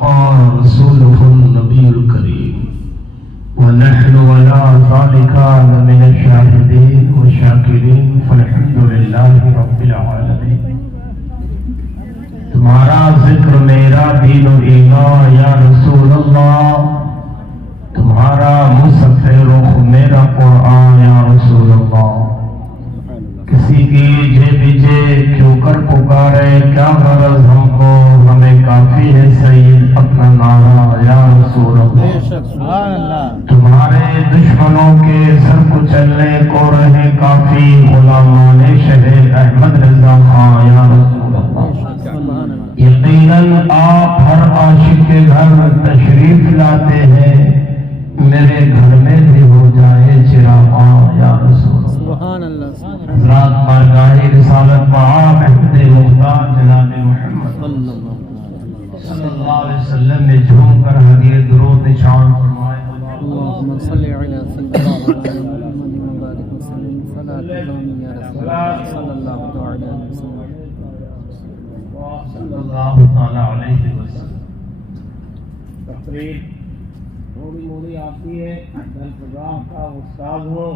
قال رسوله النبي الكريم ونحن ولا ذلك من الشاهدين والشاكرين فالحمد لله رب العالمين. تمہارا ذکر میرا دین و ایمان یا رسول اللہ، تمہارا مصحف رخ میرا قرآن یا رسول اللہ. کسی کی جے بجے کیوں کر پکارے کیا غرض ہم کو، ہمیں کافی ہے سید اپنا نعرہ یا رسول اللہ. تمہارے دشمنوں کے سر کچلنے کو رہے کافی غلامان شہر احمد رضا خان یا رسول اللہ. یقیناً آپ ہر عاشق کے گھر تشریف لاتے ہیں، میرے گھر میں بھی ہو جائے چراغاں یا رسول اللہ. حضرات بارگاہ رسالت بآب احمد مختار جناب محمد صلی اللہ علیہ وسلم میں جھوم کر حدیث درود نشان فرمائے. اللهم صل على سيدنا محمد وبارك وسلم صلاة يا رسول الله صلى الله تعالى عليه وسلم صلی اللہ تعالی علیہ وسلم. تقریر تھوڑی موڑی آتی ہے، دلفگاہ کا استاد ہو.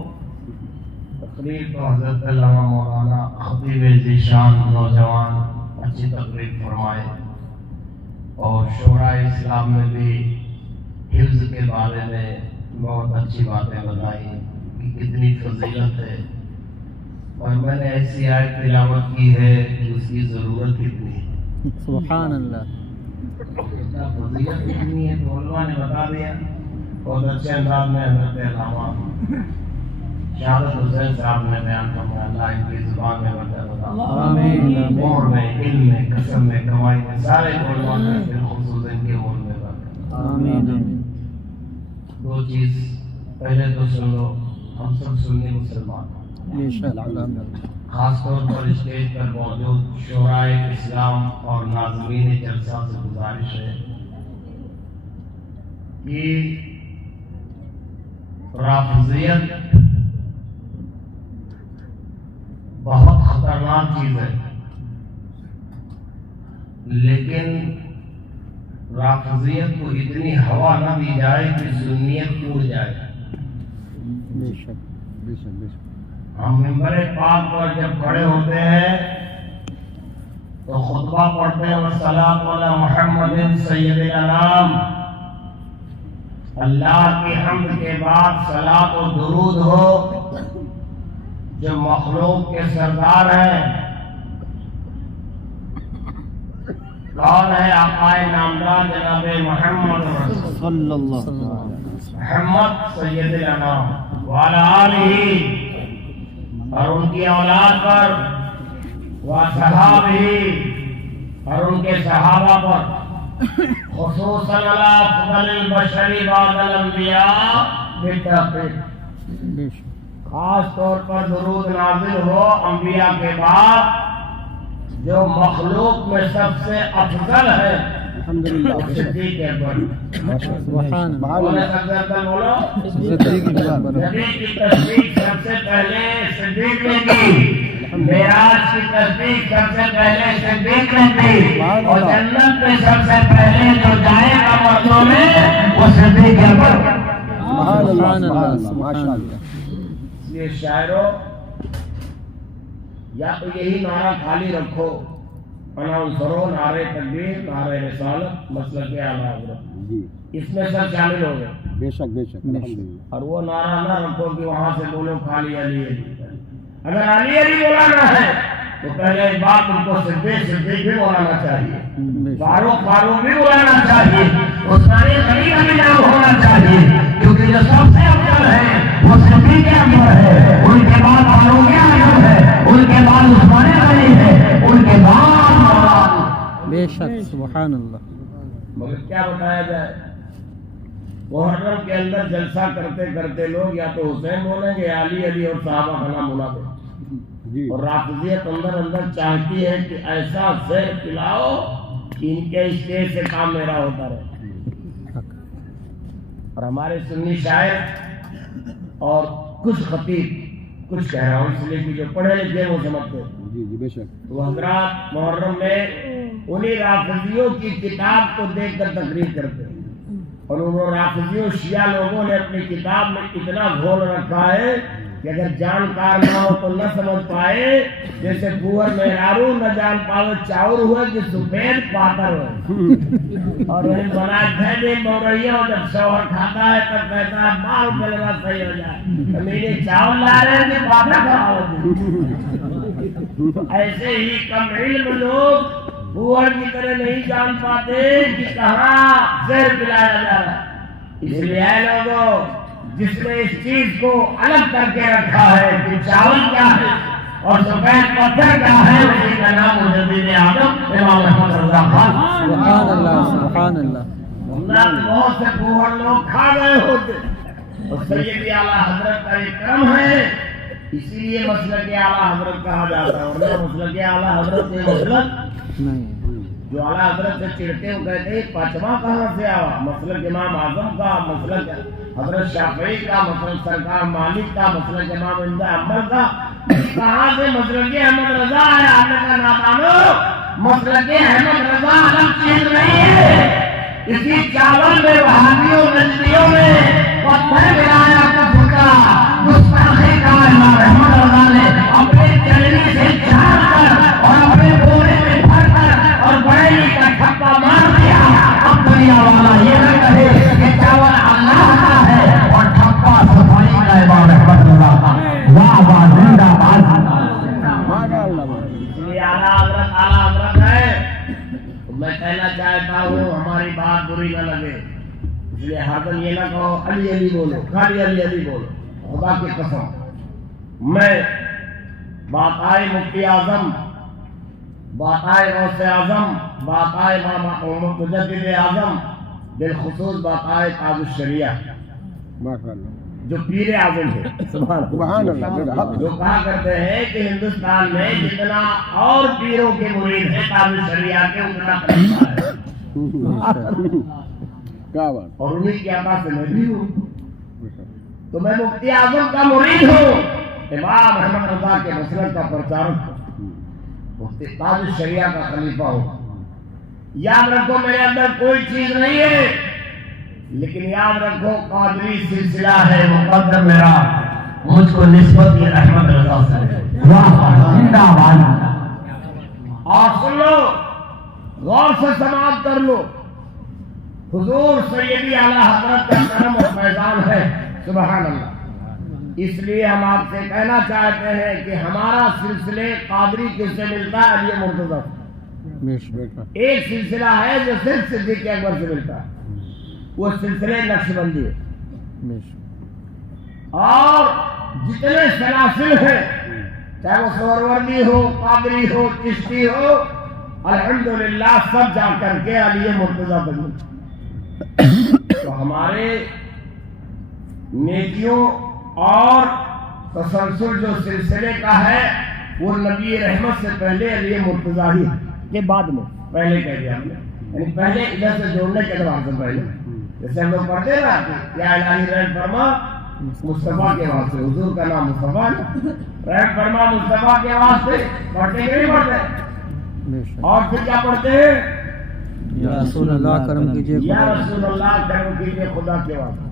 تقریر تو حضرت علامہ مولانا خطیب ذیشان نوجوان اچھی تقریر فرمائے، اور شورا اسلام میں بھی حفظ کے بارے میں بہت اچھی باتیں بتائی کہ کتنی فضیلت ہے، اور میں نے ایسی آیت تلاوت کی ہے کہ اس کی ضرورت کتنی ہے. سبحان اللہ. فضیلت کتنی ہے تو علماء نے بتا دیا بہت اچھے انداز میں. حضرت علامہ شہادت حسین صاحب نے بیان فرمایا، اللہ ان کی زبان میں برکت عطا فرمائے. عمر میں، علم میں، قسم میں، کمائی میں، سارے علماء میں بالخصوص ان کے عمر میں برکت. آمین. دو چیز پہلے تو سن لو، ہم سب سنی مسلمان، خاص طور پر اسٹیج پر موجود شورائے اسلام اور ناظرین جلسہ سے گزارش ہے کہ رافضیت بہت خطرناک چیز ہے، لیکن رافضیت کو اتنی ہوا نہ دی جائے کہ سنیت ٹوٹ جائے. ہم منبر پاک پر جب کھڑے ہوتے ہیں تو خطبہ پڑھتے ہیں والصلاۃ علی محمد سید الانام. اللہ کی حمد کے بعد صلاۃ و درود ہو جو مخلوق کے سردار ہیں. کون ہے؟ آقا نامدار جناب محمد صلی اللہ محمد سید الانام وعلی آلہ، اور ان کی اولاد پر، وصحابہ، اور ان کے صحابہ پر، خصوصاً علی افضل البشر بعد الانبیاء بالتحقیق. خاص طور پر درود نازل ہو انبیاء کے بعد جو مخلوق میں سب سے افضل ہے، الحمدللہ صدیق اکبر. سبحان اللہ. بولو نبی کی تصدیق سب سے پہلے صدیق نے کی، معراج کی تصدیق سب سے پہلے صدیق نے کی، اور جنت میں سب سے پہلے جو جائے گا مردوں میں وہ صدیق اکبر. سبحان اللہ. سبحان اللہ. یہ شاعروں یا تو یہی نعرہ خالی رکھو، اناؤنسروں، نعرے تکبیر، نعرے رسالت، مسلک اعلی حضرت، اس میں سب شامل ہو گئے. بے شک بے شک الحمدللہ. اور وہ نعرہ نہ رکھو کہ وہاں سے بولو خالی علی علی. اگر علی علی بولانا ہے تو پہلے ایک بات ان کو صدیق صدیق بھی بولانا چاہیے، فاروق فاروق بھی بولانا چاہیے، عثمان غنی کا بھی نام ہونا چاہیے، کیونکہ جو سب سے افضل ہے وہ صدیق اکبر ہے، ان کے بعد فاروق اعظم ہے، ان کے بعد عثمان غنی ہے، ان کے بعد بے شک. سبحان اللہ. مگر کیا بتایا جائے، محرم کے اندر جلسہ کرتے کرتے لوگ یا تو حسین بولیں گے یا علی علی اور صحابہ کا نام بلا دیں. اور رافضیت اندر اندر چاہتی ہے کہ ایسا زہر پلاؤ کہ ان کے اسٹیج سے کام میرا ہوتا رہے. اور ہمارے سنی شاعر اور کچھ خطیب، کچھ کہہ رہا ہوں اس لیے کہ جو پڑھے لکھے وہ سمجھتے ہیں، جی بے شک. تو حضرات محرم میں انہیں رافضیوں کی کتاب کو دیکھ کر تقریر کرتے ہیں، اور انہوں رافضیوں شیعہ لوگوں نے اپنی کتاب میں اتنا گھول رکھا ہے کہ اگر جانکار نہ ہو تو نہ سمجھ پائے، جیسے بوہر مہرارو نہ جان پاؤ چاور ہوئے کہ سفید پاتر ہوئے، اور انہیں بنا دے موریا جب شوہر کھاتا ہے تب کہتا ہے مال کلرا صحیح ہو جائے، تو میرے چاول لا رہے ہیں کہ پاتر کھاؤ۔ ایسے ہی کم علم لوگ بوہر کی طرح نہیں جان پاتے کہ کہاں زہر پلایا جا رہا ہے۔ اس لیے اے لوگوں، جس نے اس چیز کو الگ کر کے رکھا ہے کہ چاول کیا ہے اور سفید پتھر کیا ہے، اسی کا نام مجدد اعظم امام احمد رضا خان۔ سبحان اللہ سبحان اللہ۔ بہت سے بوہر لوگ کھا گئے ہوتے، اور سید اعلیٰ حضرت کا یہ کرم ہے، اسی لیے مسلک اعلیٰ حضرت کہا جاتا ہے، اور مسلک اعلیٰ حضرت یہ مسلک نہیں جو اعلیٰ حضرت سے چڑھتے وہ کہتے ہیں پانچواں کہاں سے آیا، مسلک امام اعظم کا، مسلک حضرت شافعی کا، مسلک سرکار مالک کا، مسلک امام ابن حنبل کا، کہاں سے مسلک احمد رضا ہے؟ آپ نے کہا نادانو، مسلک احمد رضا الگ چیز نہیں ہے، اسی چاول میں وہابیوں نجدیوں میں پتھر ملایا کفر کا گستاخی کا امام احمد رضا نے اپنے چلنی سے چھاڑ کر اور اپنے بورے میں بھر کر اور بڑھئی کا ٹھپا مار دیا۔ اب دنیا والا یہ نہ کہے کہ چاول اللہ کا ہے اور ٹھپا صفائی کا امام احمد رضا کا۔ واہ واہ، زندہ باد۔ اس لیے اعلیٰ حضرت ہے۔ میں کہنا چاہتا ہوں ہماری بات بری نہ لگے، اس لیے ہر دن یہ نہ کہو علی علی بولو، خالی علی علی بولو۔ خدا کی قسم میں بات آئے مفتی اعظم، بات آئے غوث اعظم، بات آئے مجدد اعظم، بالخصوص بات آئے تاج الشریعہ جو پیر اعظم ہے، سبحان اللہ، جو کہا کرتے ہیں کہ ہندوستان میں جتنا اور پیروں کے مرید ہیں تاج الشریعہ کے اتنا خلیفہ ہے، کیا بات، اور انہیں کی عطا سے میں بھی ہوں، تو میں مفتی اعظم کا مرید ہوں، امام احمد رضا کے مسلک کا پرچارک ہوں، مفتی تاج الشریعہ کا خلیفہ ہوں۔ یاد رکھو میرے اندر کوئی چیز نہیں ہے، لیکن یاد رکھو قادری سلسلہ ہے مقدر میرا، مجھ کو نسبت یہ احمد رضا سے ہے۔ زندہ باد۔ اور سن لو، غور سے سماعت کر لو، حضور سیدی اعلیٰ حضرت کا کرم و فیضان ہے، سبحان اللہ۔ اس لیے ہم آپ سے کہنا چاہتے ہیں کہ ہمارا سلسلے قادری کس سے ملتا ہے؟ علی مرتضیٰ سے۔ ایک سلسلہ ہے جو صرف صدیق اکبر سے ملتا ہے، وہ سلسلے نقشبندی ہے، اور جتنے سلاسل ہیں چاہے وہ سہروردی ہو، قادری ہو، چشتی ہو، الحمدللہ سب جا کر کے علی مرتضیٰ بنی۔ تو ہمارے نیکیوں اور تسلسل جو سلسلے کا ہے وہ نبی رحمت سے پہلے علی مرتضیٰ ہی کے بعد میں، پہلے کہہ دیا ہم نے، یعنی پہلے ادھر سے جوڑنے کے اعتبار سے پہلے، جیسے ہم لوگ پڑھتے ہیں نا کہ یا الہی رحم فرما مصطفیٰ کے واسطے، حضور کا نام مصطفیٰ ہے، رحم فرما مصطفیٰ کے واسطے، پڑھتے کہ نہیں پڑھتے؟ اور پھر کیا پڑھتے ہیں؟ یا رسول اللہ کرم کیجیے، یا رسول اللہ کرم کیجیے خدا کے واسطے،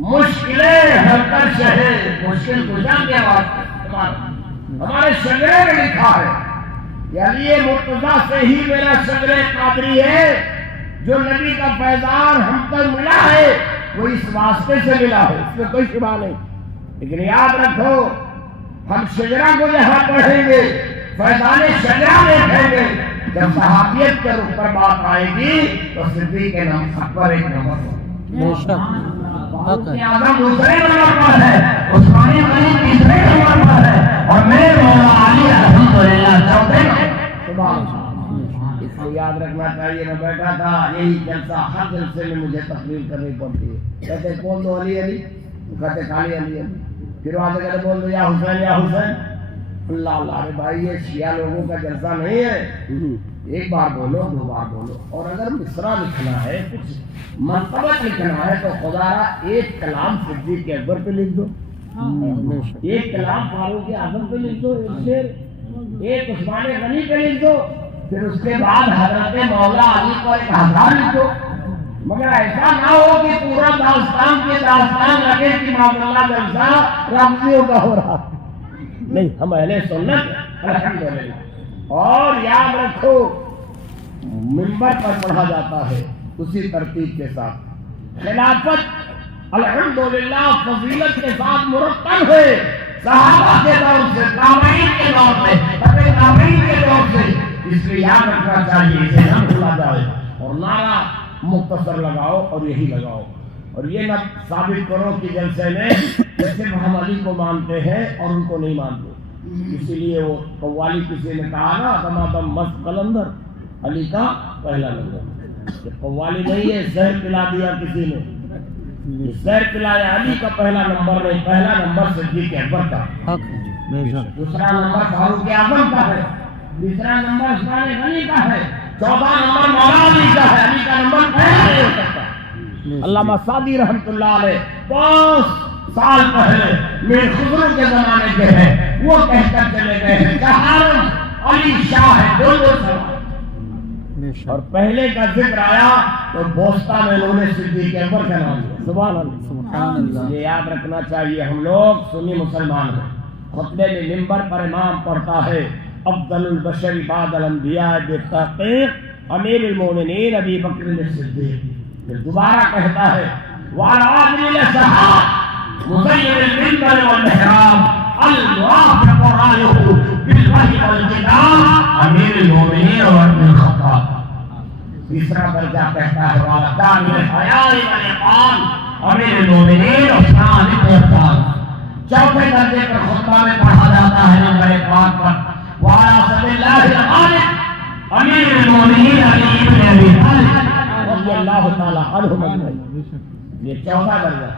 مشکلیں حل کر شہے مشکل کشا کے واسطے۔ ہمارے شجرے میں لکھا ہے کہ علی مرتضیٰ سے ہی میرا شجرے قادری ہے، جو نبی کا فیضان ہم تک ملا ہے وہ اس واسطے سے ملا ہے، اس میں کوئی شبہ نہیں۔ لیکن یاد رکھو، ہم شجرا کو جہاں پڑھیں گے، فیضان شجرا دیکھیں گے، جب صحابیت کے رخ پر بات آئے گی تو صدیق کے نام اکبر ایک نمبر فاروق اعظم دوسرے نمبر پر ہے، عثمانی غنی تیسرے نمبر پر ہے، اور میرے مولا علی الحمدللہ چوتھے نمبر۔ اس کو یاد رکھنا چاہیے۔ میں بیٹھا تھا، یہی جلسہ ہر جلسے میں مجھے تقریر کرنی پڑتی ہے، کہتے کون دو علی علی، کہتے خالی علی علی، پھر وہاں سے کہتے بول دو یا حسین یا حسین۔ اللہ اللہ، ارے بھائی یہ شیعہ لوگوں کا جلسہ نہیں ہے، ایک بار بولو، دو بار بولو، اور اگر مصرع لکھنا ہے، کچھ مرتبت لکھنا ہے تو خدا را ایک کلام صدیق اکبر پہ لکھ دو، ایک کلام فاروق اعظم پہ لکھ دو، ایک شعر ایک عثمان غنی پہ لکھ دو، پھر اس کے بعد حضرت مولا علی کو 1000 لکھو، مگر ایسا نہ ہو کہ پورا داستان کے داستان لگے کہ معاذ اللہ جلسہ رمزیوں کا ہو رہا، نہیں، ہم اہل سنت الحمدللہ۔ اور یاد رکھو منبر پر پڑھا جاتا ہے اسی ترتیب کے ساتھ، خلافت الحمدللہ فضیلت کے ساتھ مرتب ہے صحابہ کے دور سے، تابعین کے دور سے، تابعین کے دور سے، اس لیے یاد رکھنا چاہیے، اسے نہ بھولا جائے، اور نعرہ مختصر لگاؤ اور یہی لگاؤ، اور یہ نہ ثابت کرو کہ جلسے میں صرف ہم علی کو مانتے ہیں اور ان کو نہیں مانتے۔ اسی لیے وہ قوالی کسی نے کہا نا دمادم مست قلندر، علی کا پہلا نمبر، یہ قوالی نہیں ہے زہر پلا دیا کسی نے، زہر پلایا علی کا پہلا نمبر نہیں، پہلا نمبر صدیق اکبر کا، دوسرا نمبر فاروق اعظم کا ہے، تیسرا نمبر عثمان غنی کا ہے، چوتھا نمبر مولا علی کا ہے، علی کا نمبر پہلا نہیں ہو سکتا۔ علامہ سعدی رحمۃ اللہ علیہ 5 سال پہلے میرے خسرو کے زمانے کے ہیں، وہ کہہ کر چلے گئے ہیں کہ حرم علی شاہ ہے، دو سوال، اور پہلے کا ذکر آیا تو بوستا میں انہوں نے صدیق اکبر کا نام لیا، سبحان اللہ۔ یہ یاد رکھنا چاہیے، ہم لوگ سنی مسلمان ہیں، خطبے میں منبر پر امام پڑھتا ہے افضل البشر بعد الانبیاء بالتحقیق امیر المومنین ابی بکر الصدیق، پھر دوبارہ کہتا ہے وعلى الصحابہ مزین المنبر والمحراب الموافق رایہ بالوحی والکتاب امیر المومنین وابن الخطاب۔ تیسرا درجہ کہتا ہے وعلى کامل الحیاء والاتقان امیر المومنین عثمان بن عفان۔ چوتھے درجے پر خطبہ میں پڑھا جاتا ہے نمبر 5 پر وعلى سبیل اللہ الغالب امیر المومنین علی بن ابی طالب رضی اللہ تعالی عنہ اجمعین۔ یہ چوتھا درجہ۔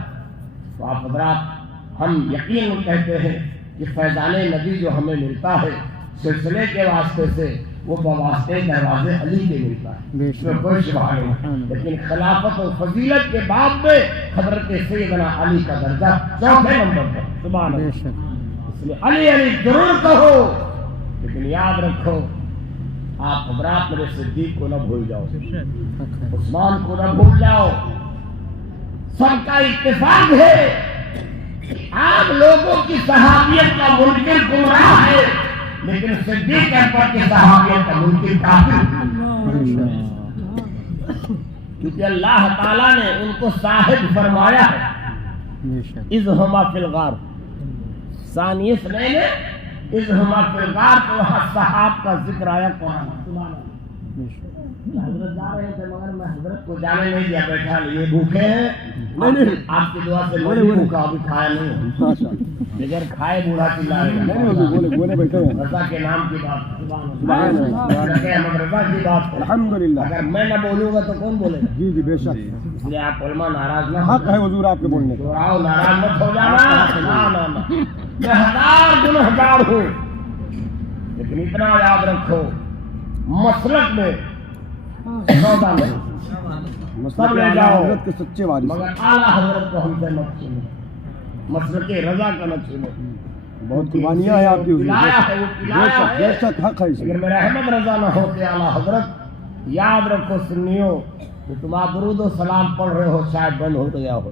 تو آپ حضرات، ہم یقین کہتے ہیں کہ فیضان نبی جو ہمیں ملتا ہے سلسلے کے واسطے سے، وہ بواسطے دروازے علی کے ملتا ہے، اس میں کوئی شبہ نہیں، لیکن خلافت و فضیلت کے باب میں حضرت سیدنا علی کا درجہ چوتھے نمبر پر، سبحان اللہ۔ اس لیے علی علی ضرور کہو، لیکن یاد رکھو آپ حضرات میرے صدیق کو نہ بھول جاؤ، عثمان کو نہ بھول جاؤ۔ سب کا اتفاق ہے، عام لوگوں کی صحابیت کا منکر گمراہ ہے، لیکن صدیق اکبر کی صحابیت کا منکر کافر، کیونکہ اللہ تعالیٰ نے ان کو صاحب فرمایا ہے اذ ہما فی الغار، ثانی اثنین اذ ہما فی الغار، تو وہاں صحاب کا ذکر آیا قرآن۔ حضرت جا رہے تھے مگر میں حضرت کو جانے نہیں دیا، بیٹھا یہ بھوکے ہیں، آپ کی دعا سے میں بھوکا، ابھی کھایا نہیں، بغیر کھائے بوڑھا چلائے گا۔ رضا کے نام کی بات، احمد رضا کی بات، الحمدللہ۔ اگر میں نہ بولوں گا تو کون بولے گا؟ جی جی بے شک، اس لیے آپ علماء ناراض نہ حق ہے حضور آپ کے بولنے کا۔ تو آؤ ناراض مت ہو جانا، میں 1000 گنہگار ہوں، لیکن اتنا یاد رکھو مسلک میں سودا نہیں، سب لے جاؤ حضرت کے سچے وارث، مگر اعلیٰ حضرت کو ہم سے مت سنو، مسلک رضا کا مت سنو۔ بہت قربانیاں ہیں آپ کی حضور، پلایا ہے، وہ بے پلایا شک بے ہے، شک حق ہے اس اگر میں۔ میرا احمد رضا نہ ہوتے اعلیٰ حضرت، یاد رکھو سنیو کہ تم درود و سلام پڑھ رہے ہو شاید بند ہو گیا ہو،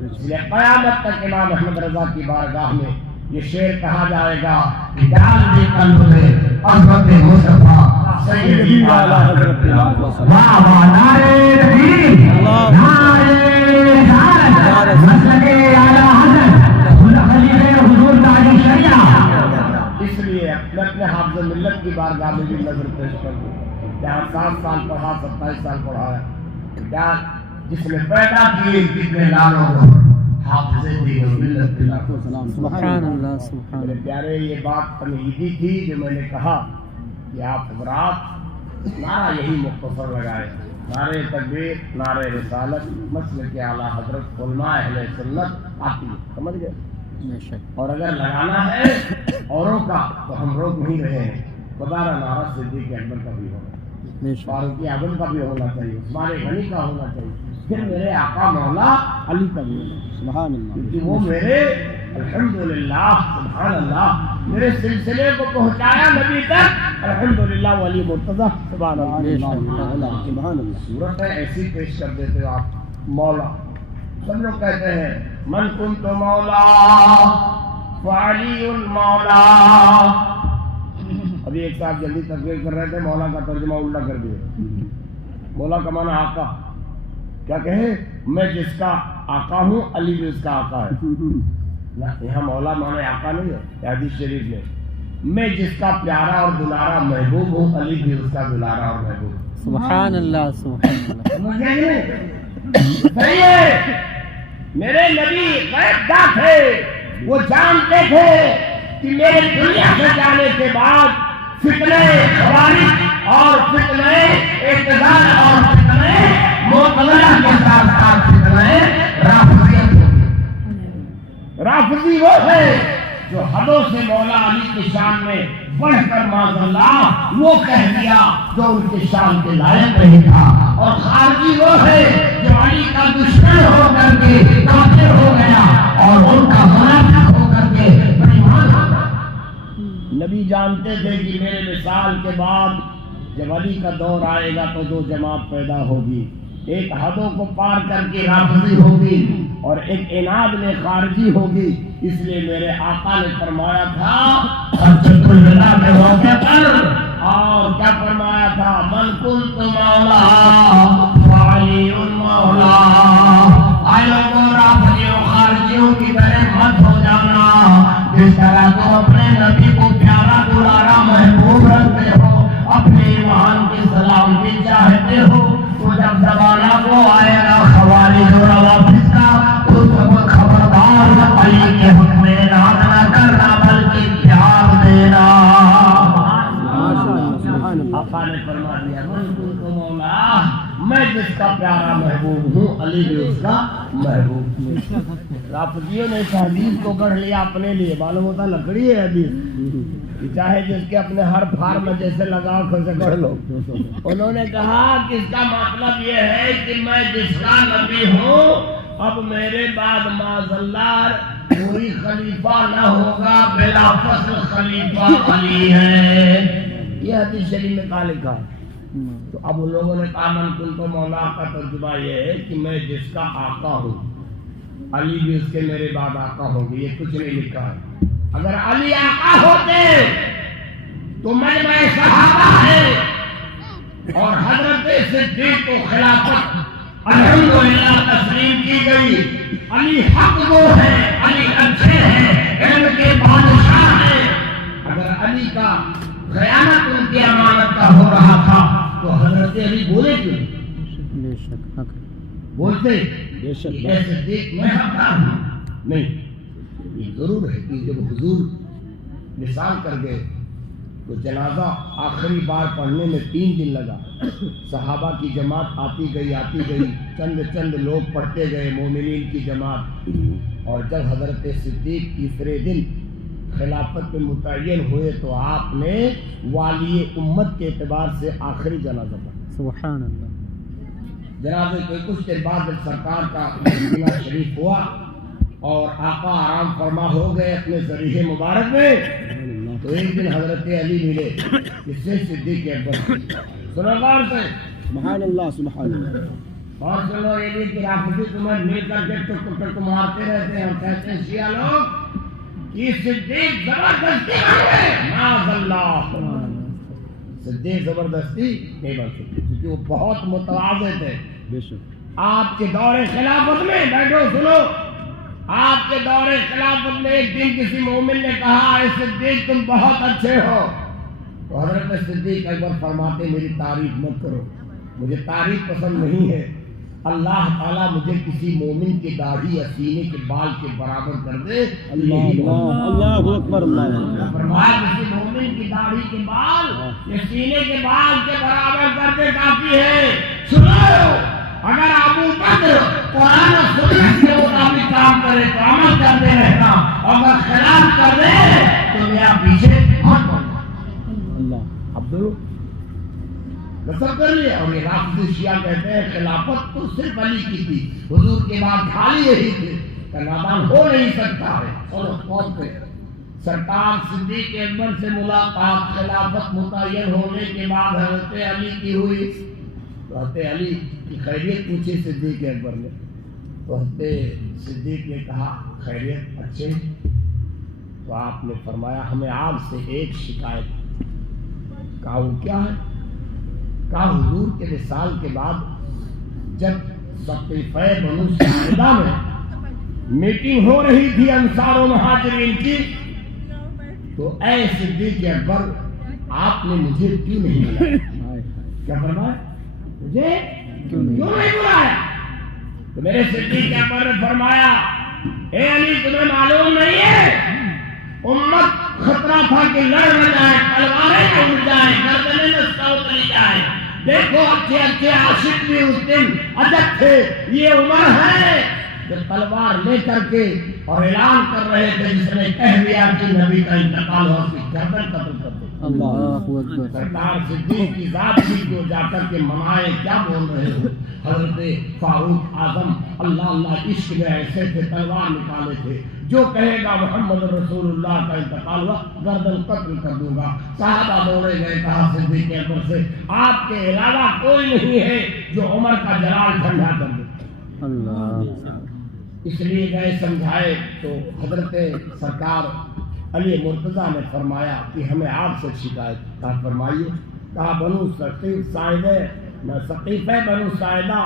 اس لیے قیامت تک امام احمد رضا کی بارگاہ میں یہ شعر کہا جائے گا کہ ڈال دی قلب میں عظمت مصطفیٰ سیدی اعلیٰ حضرت، واہ واہ نعرے تکبیر، نعرے رسالت، مسلک اعلیٰ حضرت خلیفہ حضور تاج شریعہ۔ اس لیے میں اپنے حافظ ملت کی بارگاہ میں بھی نظر پیش کر دوں، جہاں 7 سال پڑھا 27 سال پڑھایا، کیا جس نے پیدا کیے کتنے لالوں کو حافظ دی ملت، سبحان اللہ سبحان میرے اللہ۔ پیارے یہ بات تمہیدی تھی جو میں نے کہا کہ آپ حضرات نعرہ یہی مختصر لگائے، نعرے تکبیر، نعرے رسالت، مسلک اعلیٰ حضرت، علماء اہل سنت آتی ہے، سمجھ گئے؟ بے شک اور اگر لگانا ہے اوروں کا تو ہم روک نہیں رہے ہیں، دوبارہ نعرہ صدیق اکبر کا بھی ہونا، بے شک فاروق اعظم کا بھی ہونا چاہیے، عثمان غنی کا ہونا چاہیے، پھر میرے آقا مولا علی کا بھی ہونا چاہیے، سبحان اللہ، کیونکہ وہ میرے الحمدللہ سبحان اللہ میرے سلسلے کو پہنچایا نبی تک، الحمدللہ ولی مرتضی، سبحان اللہ۔ سبحان اللہ۔ صورت ایسی پیش کر دیتے ہو آپ، مولا سب لوگ کہتے ہیں من کنت مولا فعلی مولا۔ ابھی ایک صاحب جلدی تقریر کر رہے تھے، مولا کا ترجمہ الٹا کر دیا۔ مولا کا معنی آقا، کیا کہے؟ میں جس کا آقا ہوں علی بھی اس کا آقا ہے۔ یہاں مولا معنی آقا نہیں ہے حدیث شریف میں، میں جس کا پیارا اور دلارا محبوب ہوں علی بھی اس کا دلارا اور محبوب۔ سبحان اللہ سبحان اللہ۔ صحیح ہے، میرے نبی غیب داں تھے، وہ جانتے تھے کہ میرے دنیا سے جانے کے بعد فتنے خوارج اور فتنے اعتزال اور فتنے معتزلہ کے ساتھ ساتھ فتنے رافضیت ہوگی۔ رافضی وہ ہے جو حدوں سے مولا علی کی شان میں بڑھ کر معاذ اللہ وہ کہہ دیا جو ان کی شان کے لائق نہیں تھا، اور خارجی وہ ہے جو علی کا دشمن ہو کر کے کافر ہو گیا اور ان کا منافق ہو کر کے بے ایمان ہو گیا۔ نبی جانتے تھے کہ میرے وصال کے بعد جب علی کا دور آئے گا تو دو جماعت پیدا ہوگی، ایک حدوں کو پار کر کے رافضی ہوگی اور ایک عناد میں خارجی ہوگی۔ اس لیے میرے آقا نے فرمایا تھا حجۃ الوداع میں موقع پر، اور کیا فرمایا تھا؟ من کنت مولا فعلی مولا۔ آئے لوگوں رافضیوں خارجیوں کی طرح مت ہو جانا، جس طرح تم اپنے نبی کو پیارا دلارا محبوب رکھتے ہو، اپنے ایمان کی سلامتی چاہتے ہو، تو جب زمانہ کو آئے گا خوارج اور روافض کا، تو سب خبردار علی کے حکم اناد نہ کرنا بلکہ پیار دینا۔ آقا نے فرما دیا من کنت مولا، میں جس کا پیارا محبوب ہوں علی بھی اس کا محبوب۔ رافضیوں نے اس حدیث کو گڑھ لیا اپنے لیے، معلوم ہوتا لکڑی ہے حدیث، چاہے جس کے اپنے ہر پھار میں جیسے لگاؤ سے گڑھ لو۔ انہوں نے کہا کہ اس کا مطلب یہ ہے کہ میں جس کا نبی ہوں، اب میرے بعد معاذ اللہ کوئی خلیفہ نہ ہوگا، بلا فصل خلیفہ علی ہے۔ یہ حدیث شریف میں کہا لکھا ہے۔ تو اب ان لوگوں نے کہا من کنت مولا کا ترجمہ یہ ہے کہ میں جس کا آقا ہوں علی بھی اس کے میرے بعد آقا ہوں گے، یہ کچھ نہیں لکھا ہے۔ اگر علی آقا ہوتے تو مجمع صحابہ ہے اور حضرت صدیق کو خلافت الحمدللہ تسلیم کی گئی۔ علی حق وہ ہے، علی اچھے ہیں، علم کے بادشاہ ہیں۔ اگر علی کا خیانت ان کی امانت کا ہو رہا تھا تو حضرت علی بولے کیوں؟ بے شک حق بولتے بے شک۔ اے صدیق میں حقدار ہوں؟ نہیں، یہ ضرور ہے کہ جب حضور وصال کر گئے تو جنازہ آخری بار پڑھنے میں 3 دن لگا۔ صحابہ کی جماعت آتی گئی، چند لوگ پڑھتے گئے، مومنین کی جماعت۔ اور جب حضرت صدیق تیسرے دن خلافت میں متعین ہوئے تو آپ نے والی امت کے اعتبار سے آخری جنازہ پڑھا۔ سبحان اللہ۔ جنازے کے کچھ دیر بعد جب سرکار کا مدینہ شریف ہوا اور آقا آرام فرما ہو گئے اپنے ذریعہ مبارک میں، تو ایک دن حضرت علی ملے، اس سے صدیق اکبر۔ سنو غور سے، سبحان اللہ سبحان اللہ۔ اور سنو یہ بھی کہ رافضی تمہیں مل کر کے ٹک مارتے رہتے ہیں اور کہتے ہیں شیعہ لوگ کہ صدیق زبردستی بن گئے۔ معاذ اللہ، صدیق زبردستی نہیں بن سکتے کیونکہ وہ بہت متواضع تھے۔ بے شک۔ آپ کے دور خلافت میں، بیٹھو سنو، آپ کے دور خلافت میں ایک دن کسی مومن نے کہا اے صدیق تم بہت اچھے ہو، تو حضرت صدیق اکبر فرماتے میری تعریف مت کرو، مجھے تعریف پسند نہیں ہے، اللہ تعالیٰ مجھے کسی مومن کی داڑھی یا سینے کے بال کے برابر کر دے۔ اللہ اکبر اللہ۔ فرمایا کسی مومن کی داڑھی کے بال یا سینے کے بال کے برابر کر دے کافی ہے۔ سنو، اگر ابو بکر قرآن و سنت کے مطابق کام کرے تو عمل کرتے رہنا، اور اگر خلاف کر دے تو میرا پیچھے مت پڑنا۔ اللہ عبداللہ نصب کر لیا۔ اور یہ رافضی شیعہ کہتے ہیں خلافت تو صرف علی کی تھی، حضور کے بعد خالی یہی تھے، کہ نادان ہو نہیں سکتا ہے۔ چلو پہنچ پہ سرکار صدیق اکبر سے ملاقات خلافت متعین ہونے کے بعد حضرت علی کی ہوئی. تو حضرت علی کی خیریت پوچھی صدیق اکبر نے. تو حضرت صدیق نے کہا خیریت اچھے. تو آپ نے فرمایا ہمیں آپ سے ایک شکایت. کہا وہ کیا ہے؟ کہا حضور کے وصال کے بعد جب سقیفہ بنو ساعدہ میں میٹنگ ہو رہی تھی انصار و مہاجرین کی، تو اے صدیق اکبر آپ نے مجھے کیوں نہیں بلایا؟ کیا فرمایا؟ مجھے کیوں نہیں بلایا؟ تو میرے صدیق اکبر نے فرمایا اے علی تمہیں معلوم نہیں ہے امت خطرہ تھا کہ لڑ نہ جائے، تلواریں نہ اٹھ جائیں، گردنیں نہ سوت نہیں جائیں. دیکھو اچھے اچھے عاشق بھی اس دن عجب تھے. یہ عمر ہے جو تلوار لے کر کے اور اعلان کر رہے تھے جس نے کہہ دیا کہ نبی کا انتقال ہو اس کی گردن قتل کر دو. سرکار صدیق کی ذات بھی جو جا کر کے منائے کیا بول رہے ہو. حضرت فاروق اعظم اللہ اللہ عشق میں ایسے تھے تلوار نکالے تھے. جو کہے گا محمد رسول اللہ کا انتقال ہوا گردن قتل کر دوں گا. صحابہ دوڑے گئے کہا صدیق اکبر سے آپ کے علاوہ کوئی نہیں ہے جو عمر کا جلال ٹھنڈا کر دے. اس لیے گئے سمجھائے تو حضرت سرکار علی مرتضیٰ نے فرمایا کہ ہمیں آپ سے شکایت. کہا فرمائیے. کہا بنو سقیفہ بنو ساعدہ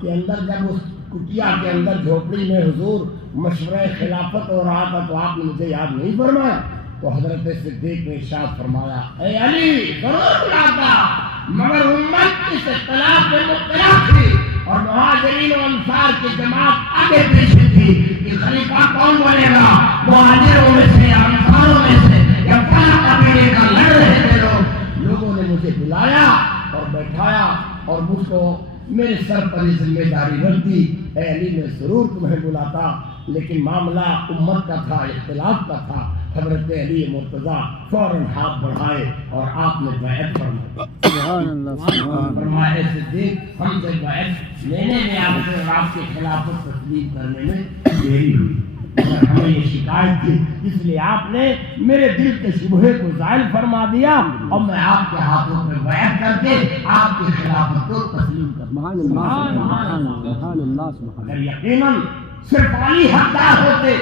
کے اندر جب اس کٹیا کے اندر جھوپڑی میں حضور مشورہ خلافت ہو رہا تھا تو آپ نے مجھے یاد نہیں فرمایا. تو حضرت صدیق نے ارشاد فرمایا اے علی ضرور بلاتا مگر امت اس اختلاف میں مبتلا تھی اور مہاجرین و انصار کی جماعت آگے پیچھے تھی کہ خلیفہ کون بنے گا. مہاجروں میں سے یا انصاروں میں سے یا فلاں قبیلے کا لڑ رہے تھے لوگ. لوگوں نے مجھے بلایا اور بیٹھایا اور مجھ کو میرے سر پر یہ ذمہ داری رکھ دی. اے علی میں ضرور تمہیں بلاتا لیکن معاملہ امت کا تھا، اختلاف کا تھا. حضرت علی مرتضیٰ فوراً ہاتھ بڑھائے اور آپ نے بیعت فرمائی. فرمائے صدیق ہم سے بیعت لینے میں آپ سے اور آپ کے خلافت تسلیم کرنے میں دیری ہوئی. ہمیں یہ شکایت تھی اس لیے آپ نے میرے دل کے شبہے کو زائل فرما دیا اور میں آپ کے ہاتھوں میں بیعت کر کے آپ کی خلافت کو تسلیم کرتا ہوں. اگر یقیناً صرف علی حقدار ہوتے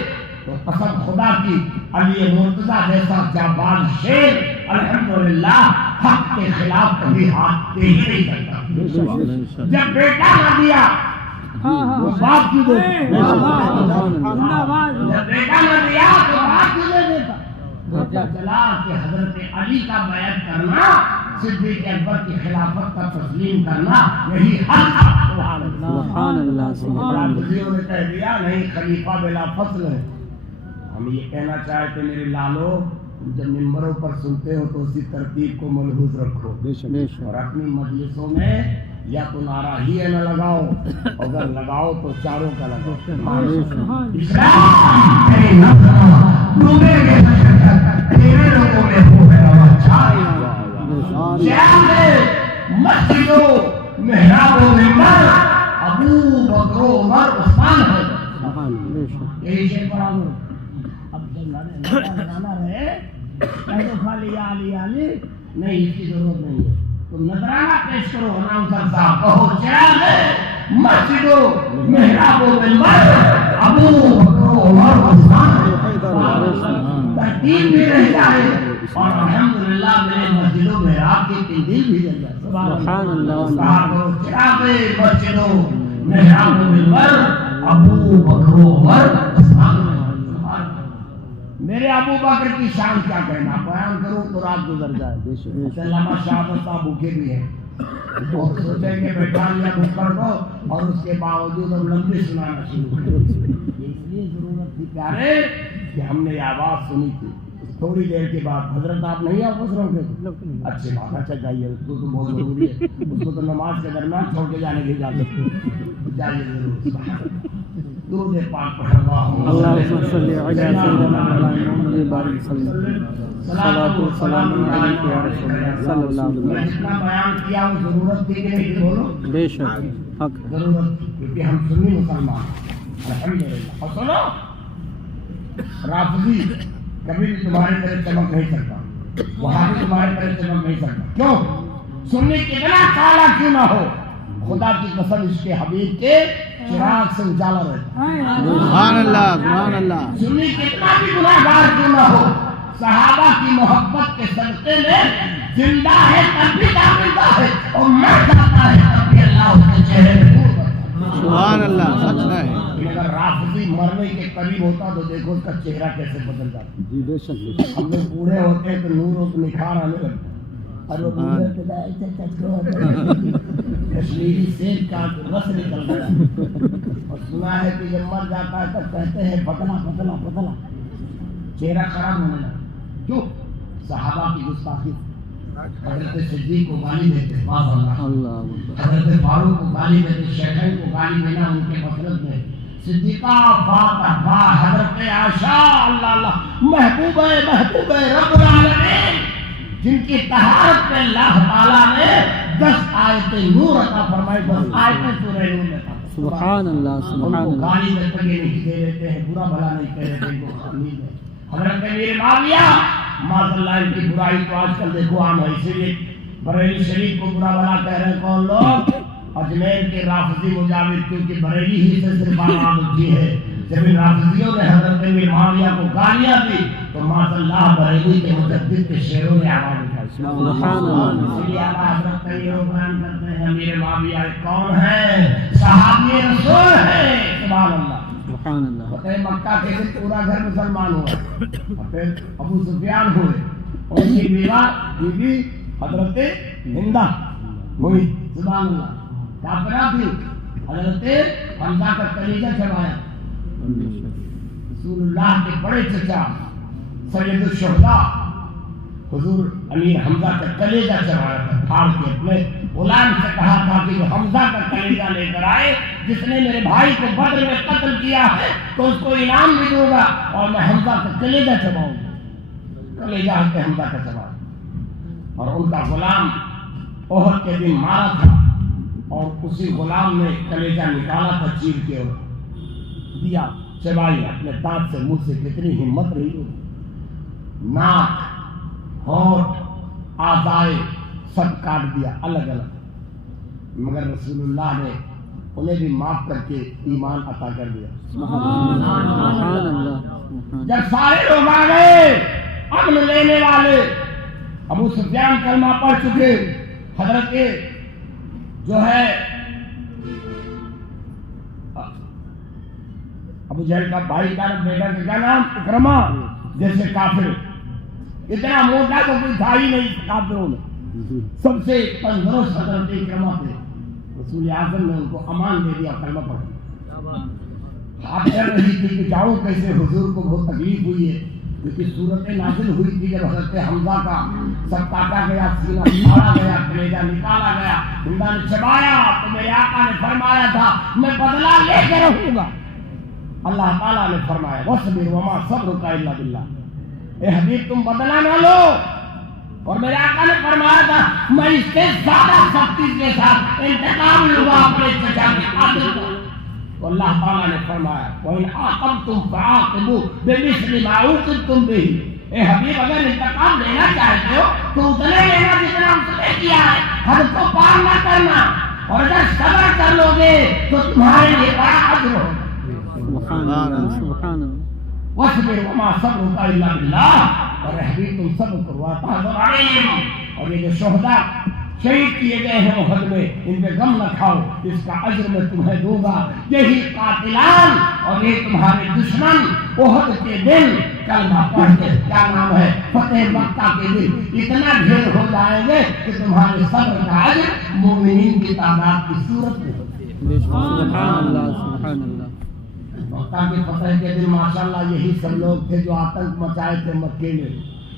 تو قسم خدا کی علی مرتضیٰ جیسا جابان شیر الحمدللہ حق کے خلاف کبھی ہاتھ دے ہی نہیں سکتا. جب بیٹا نہ دیا وہ باپ کی دے، جب بیٹا نہ دیا تو باپ کی دے دیتا. پتہ چلا کہ حضرت علی کا بیعت کرنا صدیق اکبر کی خلافت کا تسلیم کرنا یہی حق ہے. سبحان اللہ. نے کہہ دیا نہیں خلیفہ بلا فصل ہے. ہم یہ کہنا چاہتے میرے لالو جب ممبروں پر سنتے ہو تو اسی ترتیب کو ملحوظ رکھو اور اپنی مجلسوں میں یا تو نعرہ ہی نہ لگاؤ، اگر لگاؤ تو چاروں کا لگاؤ. مسجدوں محرابوں میں مر ابو بکر و عمر عثمان ہے. یہی شیخ پڑھا ہوں. اب جب لگانا رہے کہہ دو خالی علی علی نہیں، اس کی ضرورت نہیں ہے. تو نذرانہ پیش کرو اناؤنسر صاحب کہو چراغ مسجدوں محرابوں میں مر ابو بکر و عمر عثمان. ترتیب بھی رہ جائے اور الحمدللہ میرے مسجدوں محراب کی تندیل بھی جل جائے. سبحان اللہ. چراغ مسجدوں محرابوں میں مر ابو بکر و عمر عثمان. میرے ابو بکر کی شان کیا کہنا، بیان کروں تو رات گزر جائے. علامہ شہادت صاحب بھوکے بھی ہیں اور سوچیں کہ بیٹھا لیا بکر کو اور اس کے باوجود ہم لمبی سنانا شروع کریں. اس لیے ضرورت تھی پیارے کہ ہم نے یہ آواز سنی تھی. تھوڑی دیر کے بعد حضرت آپ نہیں واپس رہو گے. اچھی بات. اچھا جائیے، اس کو تو بہت ضروری ہے. اس کو تو نماز کے درمیان چھوڑ کے جانے کی اجازت ہے. جائیے ضرور. درود پاک پڑھ اللهم صل على سيدنا محمد وعلى وسلم. صلاۃ و سلام علیک یا رسول اللہ صلی اللہ علیہ وسلم. میں جتنا بیان کیا وہ ضرورت تھی کہ نہیں بولو؟ بے شک حق ضرورت تھی کیونکہ ہم سنی مسلمان الحمدللہ. اور سنو رافضی کبھی بھی تمہاری طرح چمک نہیں سکتا، وہاں بھی تمہاری طرح چمک نہیں سکتا. کیوں؟ سنی کتنا کالا کیوں نہ ہو، خدا کی قسم اس کے حبیب کے چراغ سے اجالا رہتا. سبحان اللہ سبحان اللہ. سنی کتنا بھی گناہگار کیوں نہ ہو، صحابہ کی محبت کے صدقے میں زندہ ہے تب بھی کاملہ ہے، اور مر جاتا ہے تب بھی اللہ اس کے چہرے میں نور برساتا ہے. سبحان اللہ سچ ہے. اگر رافضی مرنے کے قریب ہوتا تو دیکھو اس کا چہرہ کیسے بدل جاتا. جی بے شک بے شک. ہم لوگ بوڑھے ہوتے ہیں تو نور و نکھار آنے لگتا، اور وہ بوڑھے ہوتے ہیں ایسے کشمیری سیب کا رس نکل گیا. اور سنا ہے کہ جب مر جاتا ہے تب کہتے ہیں پتلا پتلا پتلا، چہرہ خراب ہونے لگا. کیوں؟ صحابہ کی گستاخی. حضرت صدیق کو گالی دیتے، حضرت فاروق کو گالی دیتے، شیخین کو گالی دینا ان کے مسلک میں. صدیقہ فاطمہ حضرت عائشہ اللہ اللہ محبوب رب العالمین، جن کی طہارت پہ اللہ تعالیٰ نے 10 آیتیں نور عطا فرمائی. 10 آیتیں سورہ نور میں. سبحان اللہ سبحان ان کو اللہ. گالی دیتے نہیں دے دیتے ہیں، برا بھلا نہیں کہہ رہے ان کو خامید ہے. حضرت امیر معاویہ معاذ اللہ ان کی برائی تو آج کل دیکھو عام ہے، اسی لیے بریلی شریف کو برا بھلا کہہ رہے ہیں کون لوگ؟ اجمیر کے رافضی مجاور، کیونکہ بریلی ہی سے صرف آواز اٹھی ہے. جب ان رافضیوں نے حضرت امیر معاویہ کو گالیاں دی تو معاذ اللہ بریلی کے مجدد کے شیروں نے آواز اٹھائی. سبحان اللہ. اسی لیے حضرت کا یہ بیان کرتے ہیں امیر معاویہ کون ہے؟ صحابی رسول ہے. سبحان اللہ سبحان اللہ. فتح مکہ کے دن پورا گھر مسلمان ہوا، پھر ابو سفیان ہوئے، اور ان کی بیوہ بی بی حضرت ہندہ ہوئی. سبحان اللہ. کافرہ تھی، حضرت حمزہ کا کلیجہ چڑھایا. رسول اللہ کے بڑے چچا سید الشہداء حضور امیر حمزہ کا کلیجہ چڑھایا تھا، پھاڑ کے اپنے غلام سے کہا تھا کہ جو حمزہ کا کلیجہ لے کر آئے، جس نے میرے بھائی کو بدر میں قتل کیا ہے تو اس کو انعام بھی دوں گا، اور میں حمزہ کا کلیجہ چباؤں گا. کلیجہ ہے حمزہ کا چبایا. اور ان کا غلام احد کے دن مارا تھا، اور اسی غلام نے کلیجہ نکالا تھا چیر کے اور دیا. چبائی اپنے دانت سے، منہ سے. کتنی ہمت رہی ہو. ناک، ہونٹ، اعضائے سب کاٹ دیا الگ الگ، مگر رسول اللہ نے انہیں بھی معاف کر کے ایمان عطا کر دیا. سبحان اللہ. جب سارے لوگ آ گئے امن لینے والے، ابو سفیان کلمہ پڑھ چکے، حضرت جو ہے ابو جہل کا بھائی کا بیٹا کا کیا نام؟ اکرمہ، جیسے کافر اتنا موٹا تو کوئی تھا ہی نہیں کافروں میں. سب سے تندرست حضرت اکرمہ تھے. رسول اعظم نے ان کو امان دے دیا کلمہ پڑھ. آپ کہہ رہی تھی کہ جاؤں کیسے؟ حضور کو بہت تکلیف ہوئی ہے، کیونکہ صورت نازل ہوئی تھی جب حضرت حمزہ کا سب کاٹا گیا، سینہ پھاڑا گیا، کلیجہ نکالا گیا، حمزہ نے چبایا تو میرے آقا نے فرمایا تھا میں بدلہ لے کے رہوں گا. اللہ تعالیٰ نے فرمایا وَاصْبِرْ وَمَا صَبْرُكَ إِلَّا بِاللَّهِ، اے حبیب تم بدلہ نہ لو. اور میرے آقا نے فرمایا تھا میں اس سے زیادہ سختی کے ساتھ انتقام لوں گا اپنے چچا کے قاتل کا. تو اللہ تعالیٰ نے فرمایا وَإِنْ عَاقَبْتُمْ فَعَاقِبُوا بِمِثْلِ مَا عُوقِبْتُمْ بِهِ، اے حبیب اگر انتقام لینا چاہتے ہو تو اتنے لینا جتنا ہم سے کیا ہے، حد کو پار نہ کرنا. اور اگر صبر کر لو گے تو تمہارے لیے بڑا اجر ہوگا. سبحان اللہ سبحان اللہ. وَاصْبِرْ وَمَا صَبْرُكَ إِلَّا بِاللَّهِ، اور حبیب تم صبر کرو وَاحْتَسِبْ عَلَيْهِمْ. اور یہ جو شہداء شہید کیے گئے ہیں احد میں، ان پہ غم نہ کھاؤ، اس کا اجر میں تمہیں دوں گا. یہی قاتلان اور یہ تمہارے دشمن احد کے دن کلمہ پڑھ کے کیا نام ہے فتح مکہ کے دن اتنا ڈھیر ہو جائیں گے کہ تمہارے صبر کا اجر مومنین کی تعداد کی صورت میں ہوگی. سبحان اللہ سبحان اللہ. مکہ کے فتح کے دن ماشاءاللہ یہی سب لوگ تھے جو آتنک مچائے تھے مکے میں.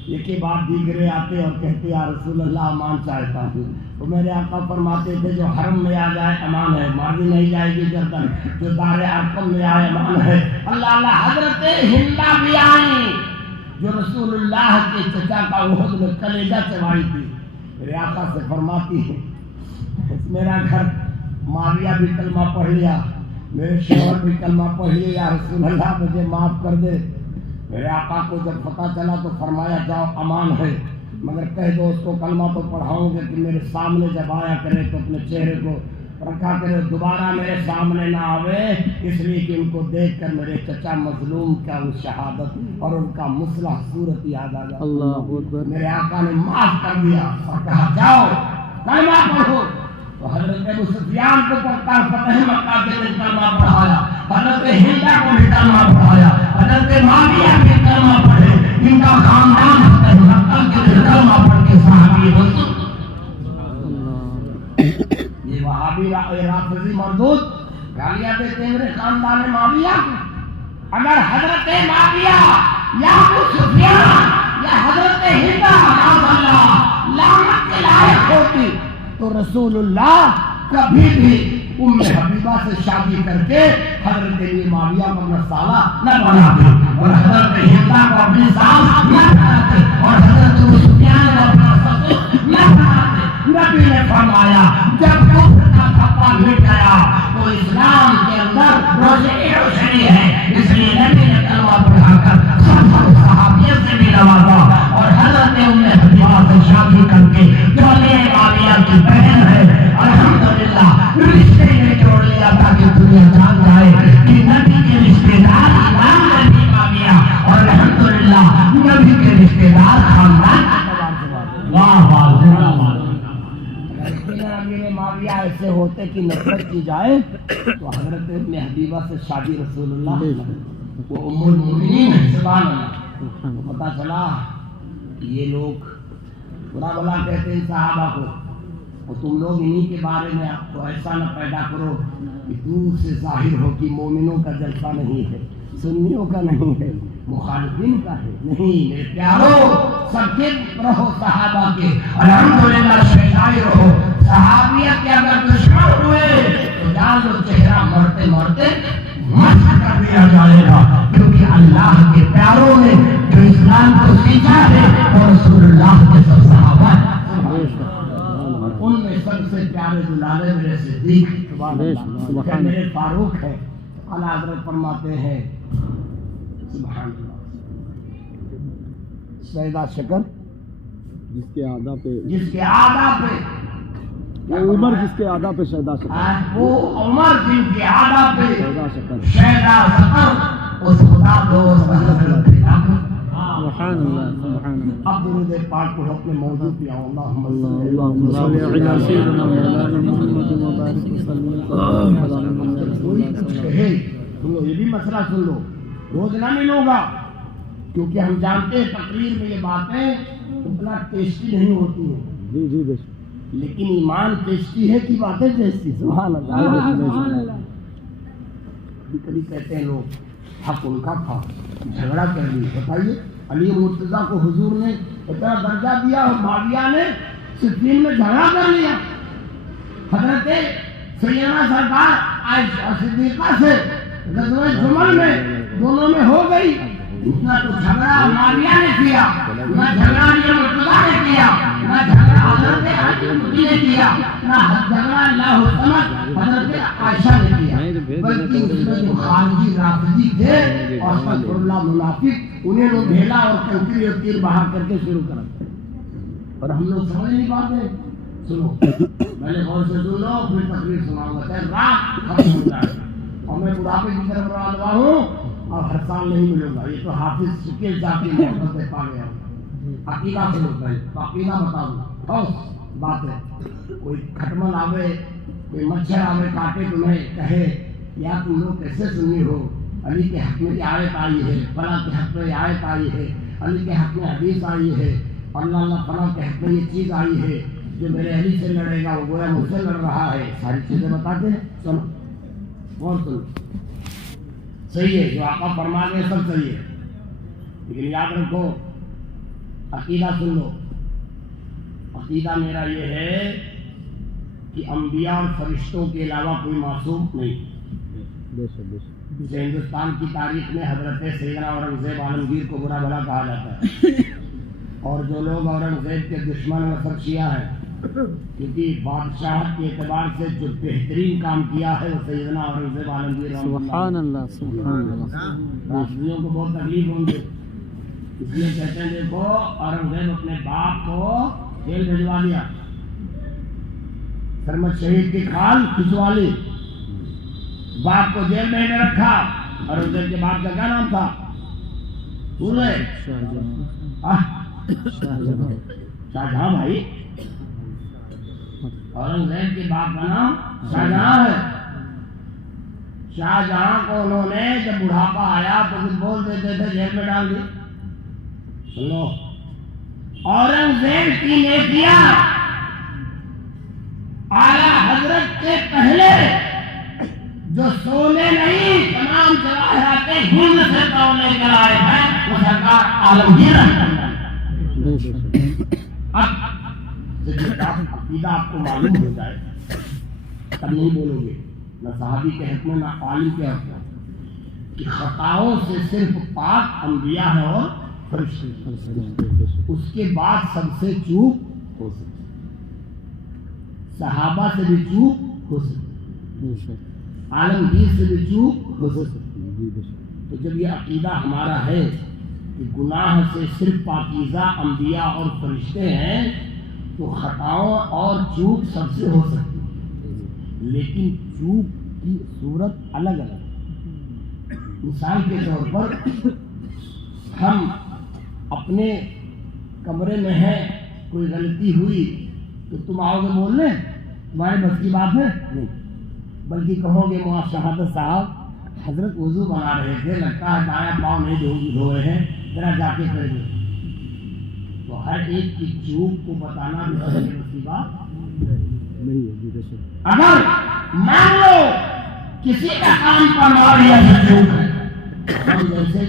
یہ کے بعد دیگرے آتے اور کہتے یا رسول اللہ امان چاہتا ہوں. تو میرے آقا فرماتے تھے جو حرم میں آ جائے امان ہے، ماری نہیں جائے گی گردن. جو دار ارقم میں آئے امان ہے. اللہ اللہ حضرت ہندہ بھی آئی جو رسول اللہ کے چچا کا احد میں کلیجہ چبائی تھی. میرے آقا سے فرماتی ہے میرا گھر معاویہ بھی کلمہ پڑھ لیا، میرے شوہر بھی کلمہ پڑھ لیا، یا رسول اللہ مجھے معاف کر دے. میرے آقا کو جب پتہ چلا تو فرمایا جاؤ امان ہے، مگر کہہ دو اس کو کلمہ تو پڑھاؤں گے کہ میرے سامنے جب آیا کرے تو اپنے چہرے کو رکھا کرے، دوبارہ میرے سامنے نہ آوے، اس لیے کہ ان کو دیکھ کر میرے چچا مظلوم کا وہ شہادت اور ان کا مصلح صورت یاد آ جائے۔ اللہ اکبر۔ میرے آقا نے معاف کر دیا اور کہا جاؤ کلمہ پڑھو۔ تو حضرت ابو سفیان کو فتح مکہ کے دن کلمہ پڑھایا، حضرت ہندا کو بھی کلمہ پڑھایا، حضرت معاویہ بھی کلمہ پڑھے، ان کا خاندان فتح مکہ کے دن کلمہ پڑھ کے صحابی رسول یہ وہابی رافضی مردود گالیاں دیتے ہیں میرے خاندان معاویہ کو۔ اگر حضرت معاویہ یا ابو سفیان یا حضرت ہندا لعنت کے لائق ہوتی تو رسول اللہ کبھی بھی ام حبیبہ سے شادی کر کے حضرت معاویہ کو اپنا سالہ نہ بناتے اور حضرت ہندا کو اپنی ساس نہ بناتے اور حضرت ابو سفیان کو اپنا سسر نہ بناتے۔ نبی نے فرمایا جب کفر کا تھپا مٹ گیا تو اسلام کے اندر روشنی روشنی ہے، اس لیے نبی نے کلمہ پڑھا کر سب صحابیت سے بھی نوازا اور حضرت ام حبیبہ سے شادی کر کے جو معاویہ کی بہن ہے الحمدللہ رشتے میں جوڑ لیا تاکہ دنیا جان جائے کہ نبی کے رشتے دار امام نبی معاویہ اور الحمدللہ نبی کے رشتے دار خاندان۔ واہ واہ زندہ باد۔ معاویہ ایسے ہوتے کہ نفرت کی جائے تو حضرت ام حبیبہ سے شادی رسول اللہ وہ ام المؤمنین سبحان اللہ۔ پتہ چلا یہ لوگ برا بلا کہتے ہیں صحابہ کو اور تم لوگ انہی کے بارے میں آپ کو ایسا نہ پیدا کرو کہ دور سے ظاہر ہو کہ مومنوں کا جلسہ نہیں ہے، سنیوں کا نہیں ہے، مخالفین کا ہے۔ نہیں میرے پیارو، سب کے رہو صحابہ کے، الحمدللہ شہدائی رہو۔ صحابیت کے اگر دشمن ہوئے تو جان لو چہرہ مرتے مرتے مسح کر دیا جائے گا، کیونکہ اللہ کے پیاروں نے جو اسلام کو سیکھا ہے وہ رسول اللہ کے سب صحابہ ہیں۔ ان میں سب سے پیارے دلالے میرے صدیق پھر میرے فاروق ہے۔ اعلیٰ حضرت فرماتے ہیں سبحان اللہ، سیدہ شکر جس کے آدھا پہ وہ عمر جس کے آدھا پہ شہدا شکر، وہ عمر جن کے آدھا پہ شہدا شکر، شہدا شکر اس خدا دوست حضرت سبحان اللہ سبحان اللہ۔ اب درود پاک کو اپنے موضوع پہ آؤں۔ اللہم صلی علی سیدنا مولانا محمد وبارک وسلم علی رسول اللہ۔ سن لو یہ بھی مسئلہ سن لو، روز نہ ملوں گا کیونکہ ہم جانتے ہیں تقریر میں یہ باتیں اتنا ٹیسٹی نہیں ہوتی ہیں، جی جی بے شک، لیکن ایمان ٹیسٹی ہے کہ باتیں ٹیسٹی۔ سبحان اللہ۔ کبھی کہتے ہیں لوگ حق ان کا تھا، جھگڑا کر لی۔ بتائیے علی مرتضیٰ کو حضور نے اتنا درجہ دیا اور معاویہ نے صفین میں جھگڑا کر لیا۔ حضرت سیدنا سرکار عائشہ صدیقہ سے غزوہ جمل میں دونوں میں ہو گئی، اتنا تو جھگڑا معاویہ نے کیا، نہ جھگڑا علی مرتضیٰ نے کیا، نہ جھگڑا حضرت علی نے کیا، نہ جھگڑا اللہ سمجھ حضرت عائشہ نے کیا، بلکہ اس میں جو خارجی رافضی تھے اور استغفر اللہ منافق انہیں لوگ ڈھیلا اور کنکری اور تیر باہر کر کے شروع کر دیا۔ اور ہم لوگ سمجھ نہیں پاتے۔ سنو میں نے غور سے سن لو پھر تقریر سناؤں گا، چاہے رات ختم ہو جائے اور میں بڑھاپے کی طرف روا ہوں اور ہر سال نہیں ملوں گا۔ یہ تو حافظ شکیل ذاتی محبت سے پا گیا ہوں۔ عقیدہ سے ہوتا ہے تو عقیدہ بتاؤں گا بات ہے۔ کوئی کھٹمل آوے، کوئی مچھر آوے کاٹے تمہیں کہے یا تم لوگ کیسے سنی ہو، علی کے حق میں یہ آیت آئی ہے، فلاں کے حق میں یہ آیت آئی ہے، علی کے حق میں حدیث آئی ہے، اللہ فلاں کے حق میں یہ چیز آئی ہے، جو میرے علی سے لڑے گا وہ گویا مجھ سے لڑ رہا ہے، ساری چیزیں بتاتے ہیں۔ سنو اور سنو، صحیح ہے جو آقا فرما گئے سب صحیح ہے، لیکن یاد رکھو عقیدہ سن لو۔ عقیدہ میرا یہ ہے کہ انبیاء اور فرشتوں کے علاوہ کوئی معصوم نہیں۔ بے شک بے شک، جسے ہندوستان کی تاریخ میں حضرت سیدنا اورنگزیب عالمگیر کو برا بھلا کہا جاتا ہے، اور جو لوگ اورنگزیب کے دشمن و سب شیعہ ہیں، کیونکہ بادشاہت کے اعتبار سے جو بہترین کام کیا ہے وہ سیدنا اورنگزیب عالمگیر سبحان اللہ سبحان اللہ۔ رافضیوں کو بہت تکلیف ہوئی اس لیے کہتے ہیں دیکھو اورنگزیب اپنے باپ کو جیل بھجوا دیا، سرمد شہید کی کھال کھچوا لی، باپ کو جیل میں ہی رکھا۔ اورنگزیب کے باپ کا کیا نام تھا؟ بولے شاہجہاں بھائی، اورنگزیب کے باپ کا نام شاہجہاں ہے۔ شاہجہاں کو انہوں نے جب بڑھاپا آیا تو کچھ بول دیتے تھے، جیل میں ڈال دیا۔ سنو، اورنگزیب کی نیکیاں اعلیٰ حضرت کے پہلے جو سونے نہیں تمام جواہرات ہند سے توڑنے کے لائے ہیں وہ سرکار عالمگیر اب عقیدہ آپ کو معلوم ہو جائے تب نہیں بولو گے، نہ صحابی کے حق میں نہ عالم کے حق میں، کہ خطاؤں سے صرف پاک انبیاء ہے اور فرشتے، اس کے بعد سب سے چوک ہو سکتی، صحابہ سے بھی چوک ہو سکتی، عالمگیر سے بھی چوک ہو سکتی۔ تو جب یہ عقیدہ ہمارا ہے کہ گناہ سے صرف پاکیزہ انبیاء اور فرشتے ہیں تو خطاؤں اور چوک سب سے ہو سکتی ہے، لیکن چوک کی صورت الگ الگ۔ مثال کے طور پر ہم اپنے کمرے میں ہیں، کوئی غلطی ہوئی تو تم آؤ گے بولنے؟ تمہارے بس کی بات ہے نہیں، بلکہ کہو گے مواز شہادت صاحب حضرت وضو بنا رہے تھے، لگتا ہے دایاں پاؤں نہیں دھوئے ہیں، ذرا جا کے کر دیں۔ تو ہر ایک کی چوک کو بتانا بھی بس کی بات نہیں ہے۔ اگر مان لو کسی کا کام پر ماریا سے چوک ہے، ہم جیسے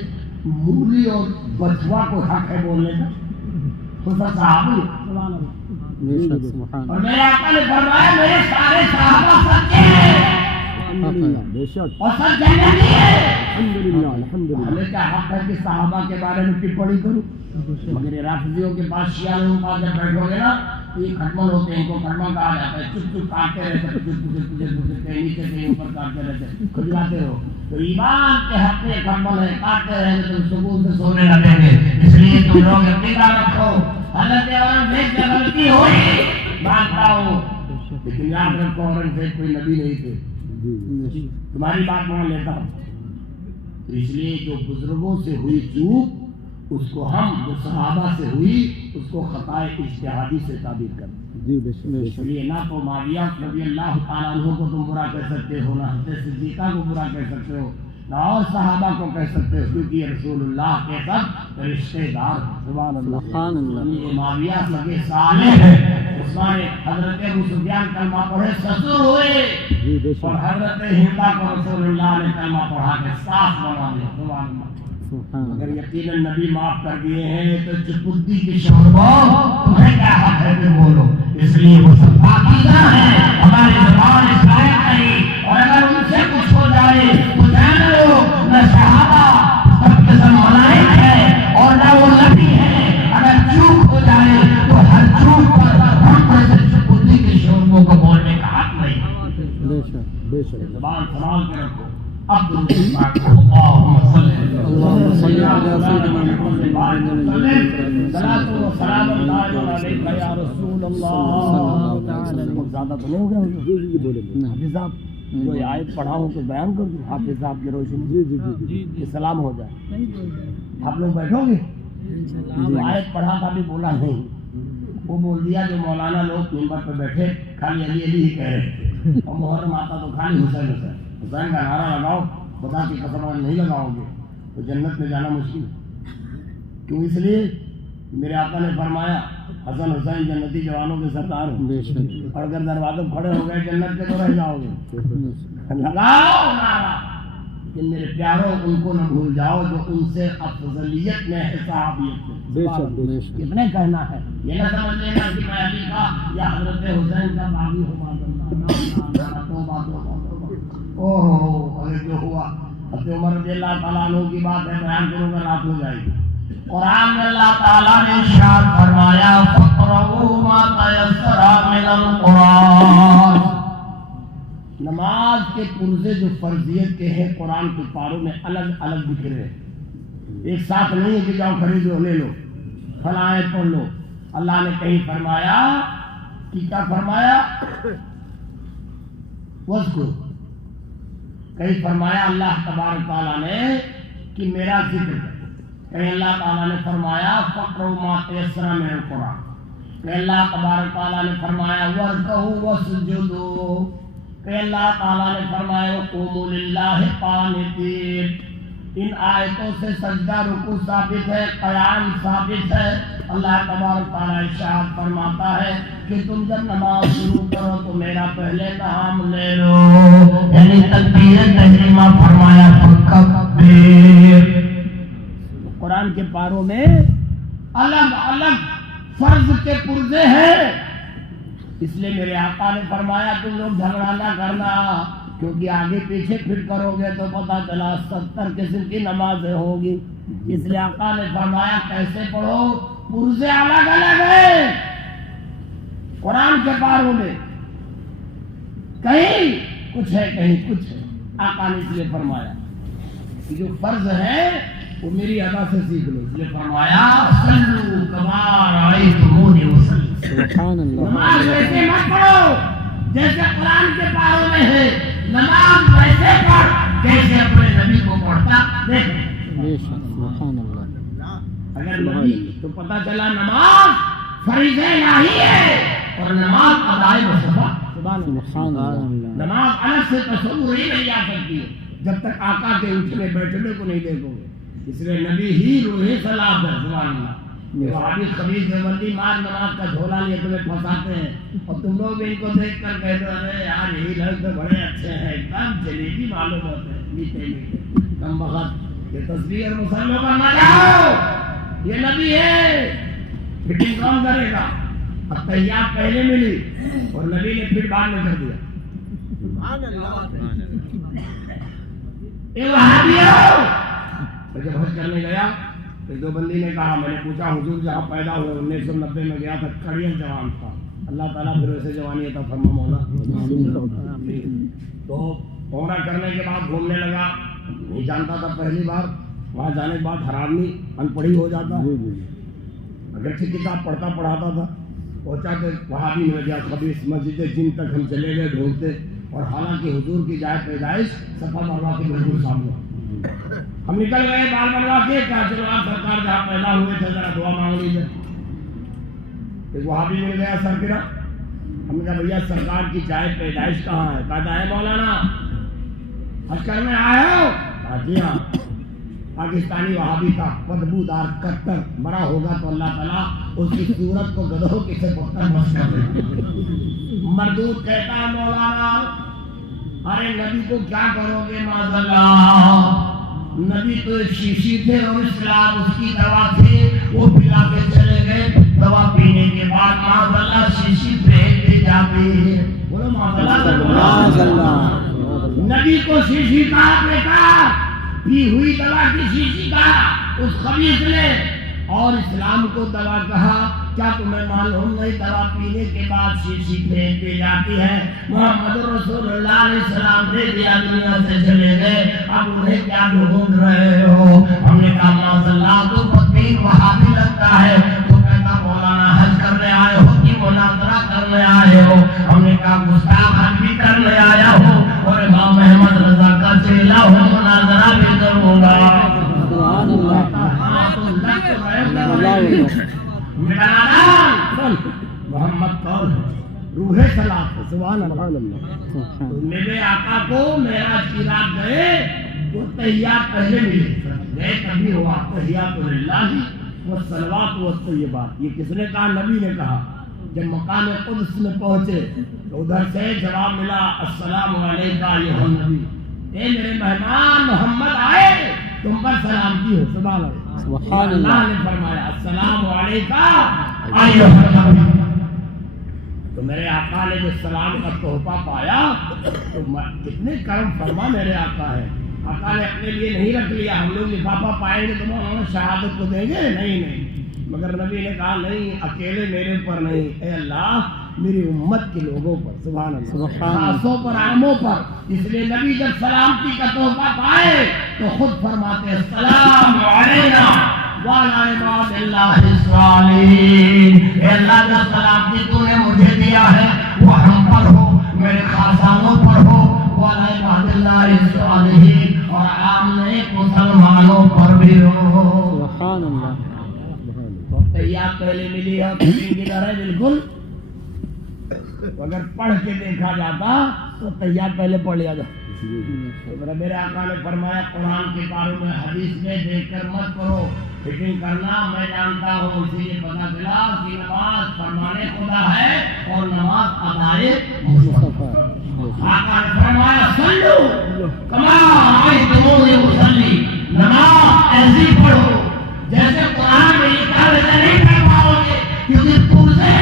مولی اور بچوا کو حق ہے بولنے کا، تو سب صحابی اور میرے آقا نے فرمایا میرے سارے صحابہ سچے ہیں اور سچ جنتی ہے۔ ہمیں کیا حق ہے کہ صحابہ کے بارے میں ٹپڑی کروں؟ مگر یہ رافضیوں کے پاس شیعہ لوگوں کے پاس جب بیٹھو گے نا تو یہ کھٹمل ہوتے ہیں، ان کو کھٹمل کہا جاتا ہے، چپ چپ کاٹتے رہتے، کہیں نیچے کہیں اوپر کاٹتے رہتے، کھجلاتے ہو۔ تو ایمان کے حق میں کھٹمل ہے، کاٹتے رہیں گے تو سکون سے سونے نہ دیں گے۔ اس لیے تم لوگ عقیدہ رکھو، حضرت اورنگزیب سے غلطی ہوئی مانتا ہوں، لیکن یاد رکھو اورنگزیب کوئی نبی نہیں تھے، تمہاری بات مان لیتا ہوں۔ تو اس لیے جو بزرگوں سے ہوئی چوک اس کو ہم، جو صحابہ سے ہوئی اس کو خطائے اجتہادی سے تعبیر کرتے ہیں۔ اس لیے نہ تو معاویہ رضی اللہ تعالیٰ عنہ کو تم برا کہہ سکتے ہو، نہ حضرت صدیقہ کو برا کہہ سکتے ہو، نہ اور صحابہ کو کہہ سکتے ہو، کیونکہ یہ رسول اللہ کے سب رشتے دار ہیں۔ سبحان اللہ۔ یہ معاویہ سگے سالے ہیں، عثمان حضرت ابو سفیان کلمہ پڑھے سسر ہوئے اور حضرت ہندا کو رسول اللہ نے کلمہ پڑھا کے ساس بنا دیا۔ سبحان اللہ۔ اگر یقیناً نبی معاف کر دیے ہیں تو چپردی کی شوربہ تمہیں کیا حق ہے کہ بولو؟ اس لیے وہ سب پاکیزہ ہیں، ہماری زبان اس لائق نہیں، اور اگر ان سے کچھ ہو جائے تو جان لو نہ صحابہ سب کے سب ملائک ہے اور نہ وہ نبی ہے۔ اگر چوک ہو جائے تو ہر چوک پر ہم جیسے چپردی کی شوربوں کو بولنے کا حق نہیں۔ زبان سنبھال کے رکھو۔ اب اللهم صل على سيدنا محمد وعلى آله يا رسول اللہ۔ زیادہ تو نہیں ہو گیا حافظ صاحب؟ جو یہ آیت پڑھا ہوں تو بیان کر دوں حافظ صاحب کی روشنی کہ سلام ہو جائے۔ آپ لوگ بیٹھو گے؟ جو آیت پڑھا تھا بھی بولا نہیں، وہ بول دیا جو مولانا لوگ منبر پہ بیٹھے خالی علی علی ہی کہہ رہے تھے، اور محرم آتا تو خالی حسین حسین حسین کا نعرہ لگاؤ، خدا کی قسم اگر نہیں لگاؤ گے تو جنت میں جانا مشکل ہے۔ کیوں؟ اس لیے میرے آقا نے فرمایا حسن حسین جنتی جوانوں کے سردار ہیں، اور اگر دروازے کھڑے ہو گئے جنت کے تو رہ جاؤ گے۔ لگاؤ نعرہ، لیکن میرے پیاروں ان کو نہ بھول جاؤ جو ان سے افضلیت میں ہے، صحابیت میں۔ کتنے کہنا ہے، یہ نہ سمجھ لینا کہ میں علی کا یا حضرت حسین کا باغی ہوں۔ اگر جو ہوا حضرت عمر رضی اللہ تعالیٰ عنہ کی بات ہے، بیان کروں گا رات ہو جائے گی۔ قرآن میں اللہ تعالیٰ نے ارشاد فرمایا فَقْرَؤُوا مَا تَيَسَّرَ مِنَ الْقُرْآنِ۔ نماز کے پرزے جو فرضیت کے ہیں قرآن کے پاروں میں الگ الگ بکھرے ہیں، ایک ساتھ نہیں ہے کہ جاؤ خریدو لے لو فلاں پڑھ لو. اللہ نے کہیں فرمایا کہ کیا فرمایا وذکر, کہیں فرمایا اللہ تبارک تعالیٰ نے کہ میرا ذکر کرو. کہیں اللہ تعالیٰ نے فرمایا فقرؤ ما تیسر من القرآن. کہ اللہ تبارک تعالیٰ نے فرمایا وارکعوا واسجدوا. کہ اللہ تعالیٰ نے فرمایا وقوموا للہ قانتین. ان آیتوں سے سجدہ رکوع ثابت ہے, قیام ثابت ہے. اللہ تبارک تعالیٰ ارشاد فرماتا ہے کہ تم جب نماز شروع کرو تو میرا پہلے نام لے لو, یعنی تکبیر تحریمہ فرمایا فکبر. قرآن کے پاروں میں الگ الگ فرض کے پرزے ہیں. اس لیے میرے آقا نے فرمایا تم لوگ جھگڑا نہ کرنا, کیونکہ آگے پیچھے پھر کرو گے تو پتہ چلا 70 قسم کی نمازیں ہوں گی. اس لیے آقا نے فرمایا کیسے پڑھو, پرزے الگ الگ ہیں قرآن کے پاروں میں, کہیں کچھ ہے کہیں کچھ ہے. آقا نے اس لیے فرمایا کہ جو فرض ہے وہ میری ادا سے سیکھ لو. اس لیے فرمایا صلو کما رأیتمونی وصلی. سبحان اللہ. نماز ویسے مت پڑھو جیسے قرآن کے پاروں میں ہے, نماز ویسے پڑھ جیسے اپنے نبی کو پڑھتا دیکھیں. بے شک سبحان اللہ. اگر نبی تو پتہ چلا نماز فریضہ الہی ہے اور نماز ادائے مصطفیٰ. سبحان اللہ. نماز الگ سے تصور ہی نہیں آ سکتی ہے جب تک آقا کے اٹھنے بیٹھنے کو نہیں دیکھو گے. اس لیے نبی ہی روح صلاح ہے. سبحان اللہ. وہابی خبیث دیوبندی مار نماز کا جھولا لیے تمہیں پھنساتے ہیں اور تم لوگ ان کو دیکھ کر کہتے ہو ارے یار یہی لوگ تو بڑے اچھے ہیں, ایک دم جلیبی معلوم ہوتے ہیں, میٹھے میٹھے کم وقت. یہ تصویر اور مسلموں کا نہ جاؤ, یہ نبی ہے, فٹنگ کون کرے گا. اب تحیات پہلے ملی اور نبی نے پھر بعد میں کر دیا. یہ وہابی ہو. جب حج کرنے گیا ایک دو بندی نے کہا, میں نے پوچھا حضور جہاں پیدا ہوئے 1990 میں گیا تھا, کڑیل جوان تھا. اللہ تعالیٰ پھر ویسے جوانی عطا فرما مولا. تو عمرہ کرنے کے بعد گھومنے لگا, نہیں جانتا تھا پہلی بار, وہاں جانے کے بعد حرامی ان پڑھی ہو جاتا. اگرچہ کتاب پڑھتا پڑھاتا تھا. پہنچا کہ وہاں بھی ہو گیا خبیث مسجد جن تک ہم چلے گئے ڈھونڈتے, اور حالانکہ حضور کی جائے پیدائش صفا مروا کے بالکل سامنے. ہم نکل گئے بال بنوا کے, کہا چلو آپ سرکار جہاں پیدا ہوئے تھے ذرا دعا مانگ لیجیے. ایک وہابی مل گیا سرکرا. ہم نے کہا بھیا سرکار کی جائے پیدائش کہاں ہے؟ کہا ہے مولانا حج کرنے آئے ہو؟ کہا جی ہاں. پاکستانی وہابی تھا, بدبودار کتر, بڑا ہوگا تو اللہ تعالیٰ اس کی صورت کو گدھوں کے سے بہتر مس کر دے. مردود کہتا ہے مولانا ارے نبی کو کیا کرو گے معاذ اللہ, نبی تو ایک شیشی تھے اور اسلام اس کی دوا تھی, وہ پلا کے چلے گئے. دوا پینے کے بعد معاذ اللہ شیشی پھینک کے جاتے ہیں. بولو معاذ اللہ. نبی کو شیشی کہا, بیٹا پی ہوئی دوا کی شیشی کہا اس خبیث نے, اور اسلام کو دوا کہا. کیا تمہیں معلوم نہیں دوا پینے کے بعد شیشی پھینک دی جاتی ہے؟ محمد رسول اللہ علیہ السلام دے دیا, دنیا سے چلے گئے, اب انہیں کیا ڈھونڈ رہے ہو؟ ہم نے کہا معاذ اللہ تو بدبین وہابی لگتا ہے. تو کہتا مولانا حج کرنے آئے ہو کہ مناظرہ کرنے آئے ہو؟ ہم نے کہا گستاخ حج بھی کرنے آیا ہو اور امام احمد رضا کا چیلا ہو, مناظرہ بھی کروں گا. محمد کون ہے؟ روح صلاح. سبحان اللہ. میرے آقا کو معراج کی رات گئے تو تحیات پہلے ملے, گئے تبھی ہوا تحیات للہ والصلوات والطیبات. یہ کس نے کہا؟ نبی نے کہا. جب مقام قدس میں پہنچے تو ادھر سے جواب ملا السلام علیکہ ایھا النبی. اے میرے مہمان محمد آئے, تم پر سلامتی ہو. سبحان اللہ. اللہ نے فرمایا السلام علیکہ ایھا النبی. تو میرے آقا نے جو سلام کا تحفہ پایا تو کتنے کرم فرما میرے آقا ہے. آقا نے اپنے لیے نہیں رکھ لیا, ہم لوگ لفافہ پائیں گے تو مولانا شہادت کو دیں گے, نہیں نہیں, مگر نبی نے کہا نہیں اکیلے میرے اوپر نہیں, اے اللہ میری امت کے لوگوں پر، سبحان اللہ، سبحان اللہ۔ خاصوں پر عاموں پر۔ اس لیے نبی جب سلامتی کا تحفہ پائے تو خود فرماتے ہیں السلام علینا وعلی عباد اللہ الصالحین۔ اے اللہ جو سلامتی تو نے مجھے دیا ہے وہ ہم پر ہو، میرے خاصانوں پر ہو، وعلی عباد اللہ الصالحین، اور عام نیک مسلمانوں پر بھی ہو۔ سبحان اللہ۔ تو تیار پہلے ملی ہے کی طرح بالکل، اگر پڑھ کے دیکھا جاتا تو تیار پہلے پڑھ لیا جاتا۔ میرے آقا نے فرمایا قرآن کے بارے میں حدیث میں دیکھ کر مت کرو، فکر کرنا میں جانتا ہوں، اسی لیے پتہ چلا کہ نماز فرمان خدا ہے اور نماز ادائے مصطفیٰ۔ آقا نے فرمایا صلو کما رأیتمونی اصلی، نماز ایسی پڑھو جیسے قرآن میں لکھا ہے، ویسے نہیں پڑھ پاؤ گے کیونکہ پورے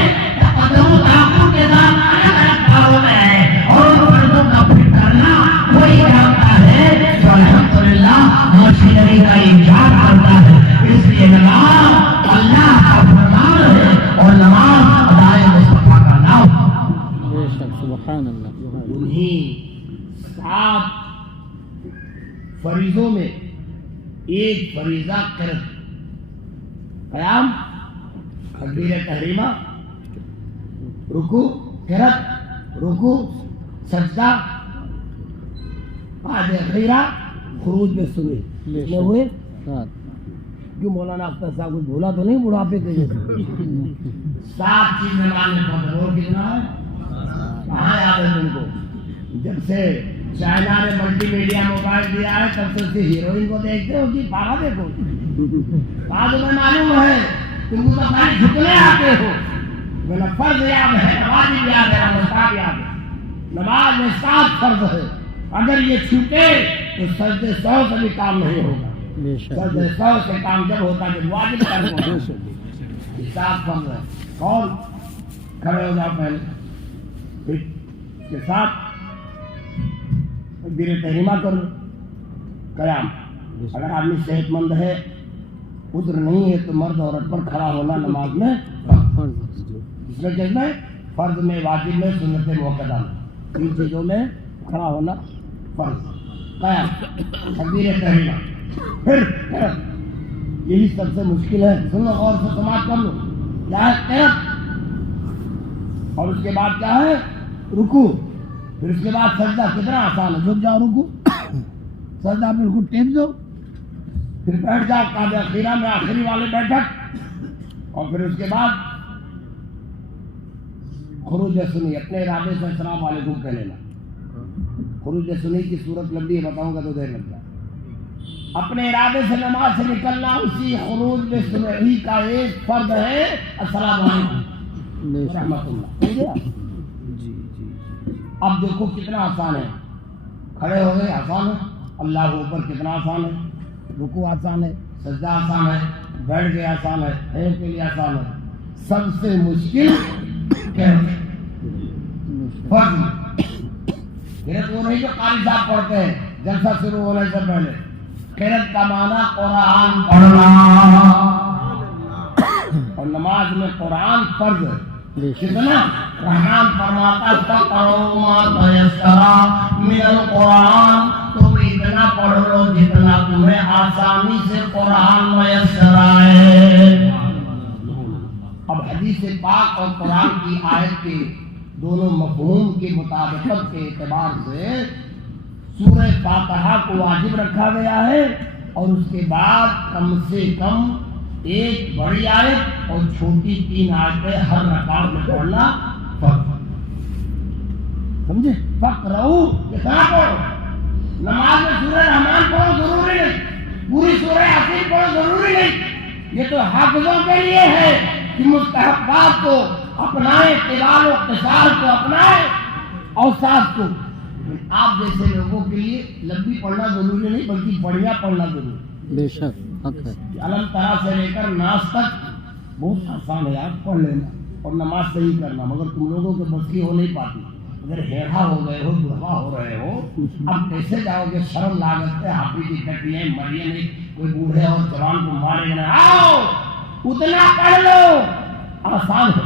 قدم و تاخر کے ساتھ الگ الگ کاروں میں ہے، اور ان پردوں کا فٹ کرنا وہی جانتا ہے جو الحمدللہ مشینری کا ایجاد کرتا ہے۔ اس لیے نماز اللہ کا فرمان ہے اور نماز ادائے مصطفیٰ کا نام۔ بے شک، سبحان اللہ۔ انہیں 7 فریضوں میں ایک فریضہ قرت، قیام، تکبیر تحریمہ، رکوع، قرت، رکوع، سجدہ، قعدہ اخیرہ، خروج میں سنی کتنے ہوئے؟ کیوں مولانا اختر صاحب کچھ بھولا تو نہیں بڑھاپے کے جیسے؟ 7 چیزیں ماننے پڑتے، اور کتنا ہے؟ کہاں یاد ہے تم کو؟ جب سے چائنا نے ملٹی میڈیا موبائل دیا ہے تب سے اس کی ہیروئن کو دیکھتے ہو کہ پارا دیکھو؟ کہا تمہیں معلوم ہے تم کو تو خالی جھکنے آتے ہو، میرا فرض یاد ہے، نماز بھی یاد ہے، مستحب یاد ہے۔ نماز میں 7 فرض ہے، اگر یہ چھوٹے تو سجدے 100 سے بھی کام نہیں ہوگا۔ بے شک، سجدے 100 سے کام جب ہوتا ہے جب واجب کرنا ہے۔ یہ 7 فرض ہے۔ کون؟ کھڑے ہو جاؤ پہلے، پھر اس کے ساتھ تکبیر تحریمہ کر لو، قیام۔ اگر آدمی صحت مند ہے، عذر نہیں ہے تو مرد عورت پر کھڑا ہونا نماز میں فرض۔ اس میں کہنا ہے فرض میں، واجب میں، سنت موقدہ میں، 3 چیزوں میں کھڑا ہونا فرض۔ قیام، تکبیر تحریمہ، پھر قیام۔ یہی سب سے مشکل ہے، سنو اور سے سماعت کر لو۔ کیا ہے قیام؟ اور اس کے بعد کیا ہے؟ رکوع، پھر اس کے بعد سجدہ۔ کتنا آسان ہے، جھک جاؤ رکوع، سجدہ بالکل ٹیپ دو، پھر بیٹھ جاؤ قعدہ اخیرہ میں، آخری والے بیٹھک، اور پھر اس کے بعد خروج سنی، اپنے ارادے سے السلام علیکم کہہ لینا۔ خروج سنی کی صورت لمبی ہے، بتاؤں گا تو دیر لگ جائے۔ اپنے ارادے سے نماز سے نکلنا اسی خروج سنی کا ایک فرض ہے، السلام علیکم رحمۃ اللہ۔ اب دیکھو کتنا آسان ہے، کھڑے ہو گئے آسان ہے، اللہ اوپر کتنا آسان ہے، رکوع آسان ہے، سجدہ آسان ہے، بیٹھ گئے آسان ہے، خیر کے لیے آسان ہے۔ سب سے مشکل فرض قرت وہ نہیں جو قاری صاحب پڑھتے ہیں جلسہ شروع ہونے سے پہلے۔ قرت کا معنی قرآن پڑھنا، اور نماز میں قرآن فرض ہے۔ کتنا؟ رحمان فرماتا فَقْرَؤْا مَا تَيَسَّرَ مِنَ الْقُرْآنِ، تم اتنا پڑھ لو جتنا تمہیں آسانی سے قرآن میسر آئے۔ اب حدیث پاک اور قرآن کی آیت کے دونوں مفہوم کی مطابقت کے اعتبار سے سورہ فاتحہ کو واجب رکھا گیا ہے، اور اس کے بعد کم سے کم ایک بڑی آیت اور چھوٹی 3 آیتیں ہر رکعت میں پڑھنا فرض۔ سمجھے؟ فقرؤ کتنا پڑھو، نماز میں سورہ رحمان پڑھو ضروری نہیں، پوری سورہ یاسین پڑھو ضروری نہیں، یہ تو حافظوں کے لیے ہے کہ مستحبات کو اپنائیں، طوال و اختصار کو اپنائیں، اوصاف کو۔ آپ جیسے لوگوں کے لیے لمبی پڑھنا ضروری نہیں بلکہ بڑھیا پڑھنا ضروری ہے۔ بے شک، حق ہے۔ علم طرح سے لے کر ناس تک بہت آسان ہے، آپ پڑھ لینا اور نماز صحیح کرنا، مگر تم لوگوں کے بس کی ہو نہیں پاتی۔ اگر ہیڑھا ہو گئے ہو، بڑھا ہو رہے ہو، اب کیسے جاؤ گے؟ شرم لاگت ہے، ہاتھی کی ٹٹیاں مریے نہیں، کوئی بوڑھے اور جوان کو مارے گا۔ آؤ اتنا پڑھ لو، آسان ہے۔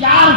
4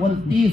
29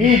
1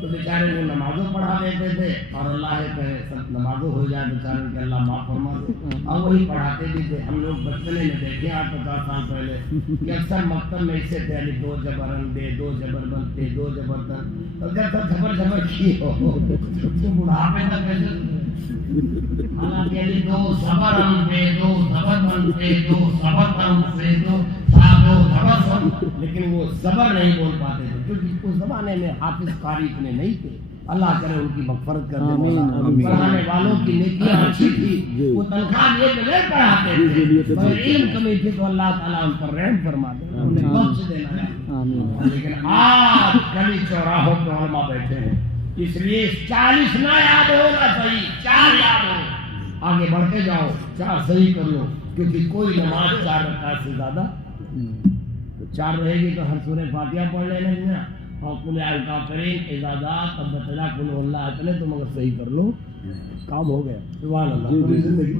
تو بیچارے وہ نمازوں پڑھا دیتے تھے اور اللہ کہے سب نمازوں ہو جائے بیچارے کہ اللہ معاف فرما دے، اور وہی پڑھاتے بھی تھے۔ ہم لوگ بچپنے میں دیکھے 8-50 سال پہلے کہ اکثر مکتب میں اسے پہلے 2 زبرن دے 2 زبربن دے 2 زبردن، اور جب تک جبر کی ہو تو بڑھاپے تک کیسے حالانکہ 2 زبرن دے 2 زبربن دے 2 زبردن دے 2 زبر، لیکن وہ زبر نہیں بول پاتے تھے کیونکہ اس زمانے میں حافظ قاری اتنے نہیں تھے۔ اللہ کرے ان کی مغفرت کر دے، پڑھانے والوں کی نیکیاں اچھی تھی، وہ تنخواہ لیے بغیر پڑھاتے تھے، اور علم کمی تھی تو اللہ تعالیٰ ان پر رحم فرما دے، انہیں بخش دینا۔ لیکن آج گلی چوراہوں پہ علماء بیٹھے ہیں، اس لیے 40 نہ یاد ہونا چاہیے، 4 یاد ہو، آگے بڑھتے جاؤ، 4 صحیح کر لو، کیونکہ کوئی نماز 4 رکعت سے زیادہ تو 4 رہے گی تو ہر سورہ فاتحہ پڑھ لینا ہے نا، اور کل الکافرین اعدادات ابتدا کل اللہ اتنے تو مگر صحیح کر لو، کام ہو گیا۔ سبحان اللہ، پوری زندگی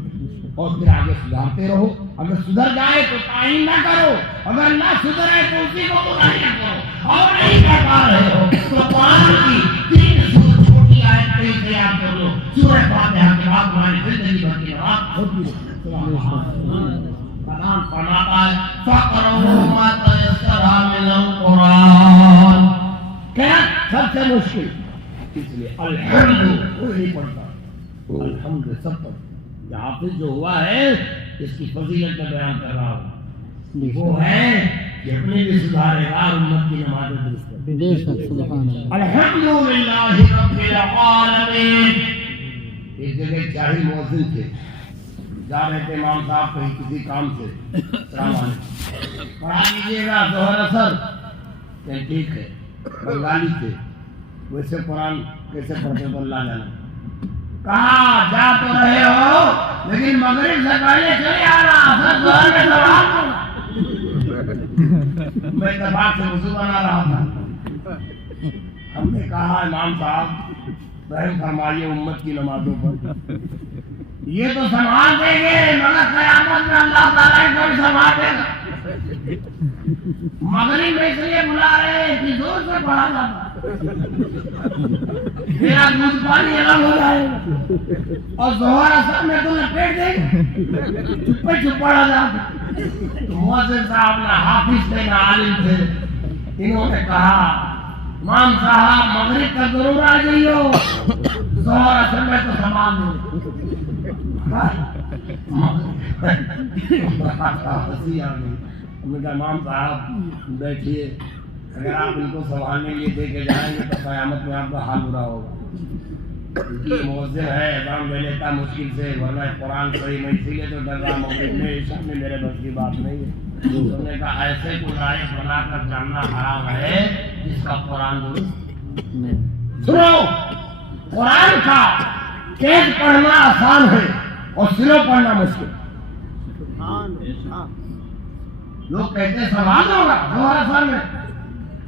اور پھر آگے سدھارتے رہو۔ اگر سدھر جائے تو تعین نہ کرو، اگر نہ سدھرے تو اسی کو برائی نہ کرو، اور نہیں کر پا رہے ہو تو قرآن کی 3 چھوٹی آیت کہیں سے یاد کر لو، سورہ فاتحہ کے بعد تمہاری زندگی بھر کی نماز ہوتی ہے۔ سبحان اللہ، قرآن فرماتا ہے فَقْرَؤُوا مَا تَيَسَّرَ مِنَ الْقُرْآنِ، کیا سب سے مشکل، اس لیے الحمد کوئی نہیں پڑھتا، الحمد سب پر۔ حافظ جو ہوا ہے اس کی فضیلت میں بیان کر رہا ہوں، وہ ہے کہ اپنے بھی سدھارے گا اور امت کی نماز درست کرے۔ بے شک، سبحان اللہ۔ الحمدللہ رب العالمین۔ ایک جگہ چاہی مؤذن تھے، جا رہے تھے امام صاحب کہیں کسی کام سے، السلام علیکم پڑھا لیجیے گا ظہر اثر، کہ ٹھیک ہے، بنگالی تھے، ویسے قرآن کیسے پڑھتے تو اللہ جانا۔ کہا جا تو رہے ہو لیکن مغرب سے پہلے چلے آنا، اثر ظہر میں سوال کرنا۔ میں اتفاق سے وضو بنا رہا تھا، ہم نے کہا امام صاحب رحم فرمائیے امت کی نمازوں پر، یہ تو سنبھال دیں گے مگر قیامت میں اللہ تعالیٰ کو سنبھال دے گا۔ مغرب میں اس لیے بلا رہے ہیں کہ زور سے پڑھا جاتا، میرا دودھ پانی الگ ہو جائے گا، اور ظہر اثر میں تو لپیٹ دیں گے، چپے چپ پڑھا جاتا۔ مؤذن صاحب نہ حافظ تھے نہ عالم تھے، انہوں نے کہا امام صاحب مغرب کا ضرور آ جائیو، ظہر اثر میں تو سنبھال دیں۔ ہنسی آ گئی، ہم نے کہا امام صاحب بیٹھیے، اگر آپ ان کو سنبھالنے کے لیے دے کے جائیں گے تو قیامت میں آپ کا حال برا ہوگا۔ کیونکہ مؤذن ہے اذان دے لیتا مشکل سے، ورنہ قرآن صحیح میں اسی لیے تو ڈر رہا مغرب میں عشاء میں میرے بس کی بات نہیں ہے۔ انہوں نے کہا ایسے گزارش بنا کر جاننا حرام ہے جس کا قرآن درست۔ سنو، قرآن کا تیز پڑھنا آسان ہے اور سلو پڑھنا مشکل۔ لوگ کہتے ہیں سوال ہوگا ظہر اثر میں،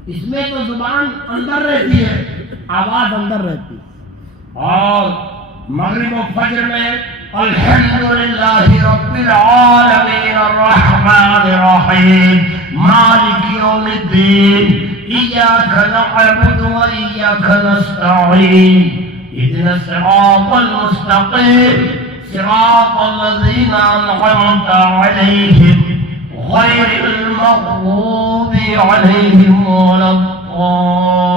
اس میں تو زبان اندر رہتی ہے، آواز اندر رہتی ہے، اور مغرب و فجر میں الحمدللہ رب العالمین الرحمن الرحیم مالک یوم الدین ایاک نعبد و ایاک نستعین اهدنا الصراط المستقیم صراط الذین انعمت علیہم غیر المغضوب علیہم ولا الضالین۔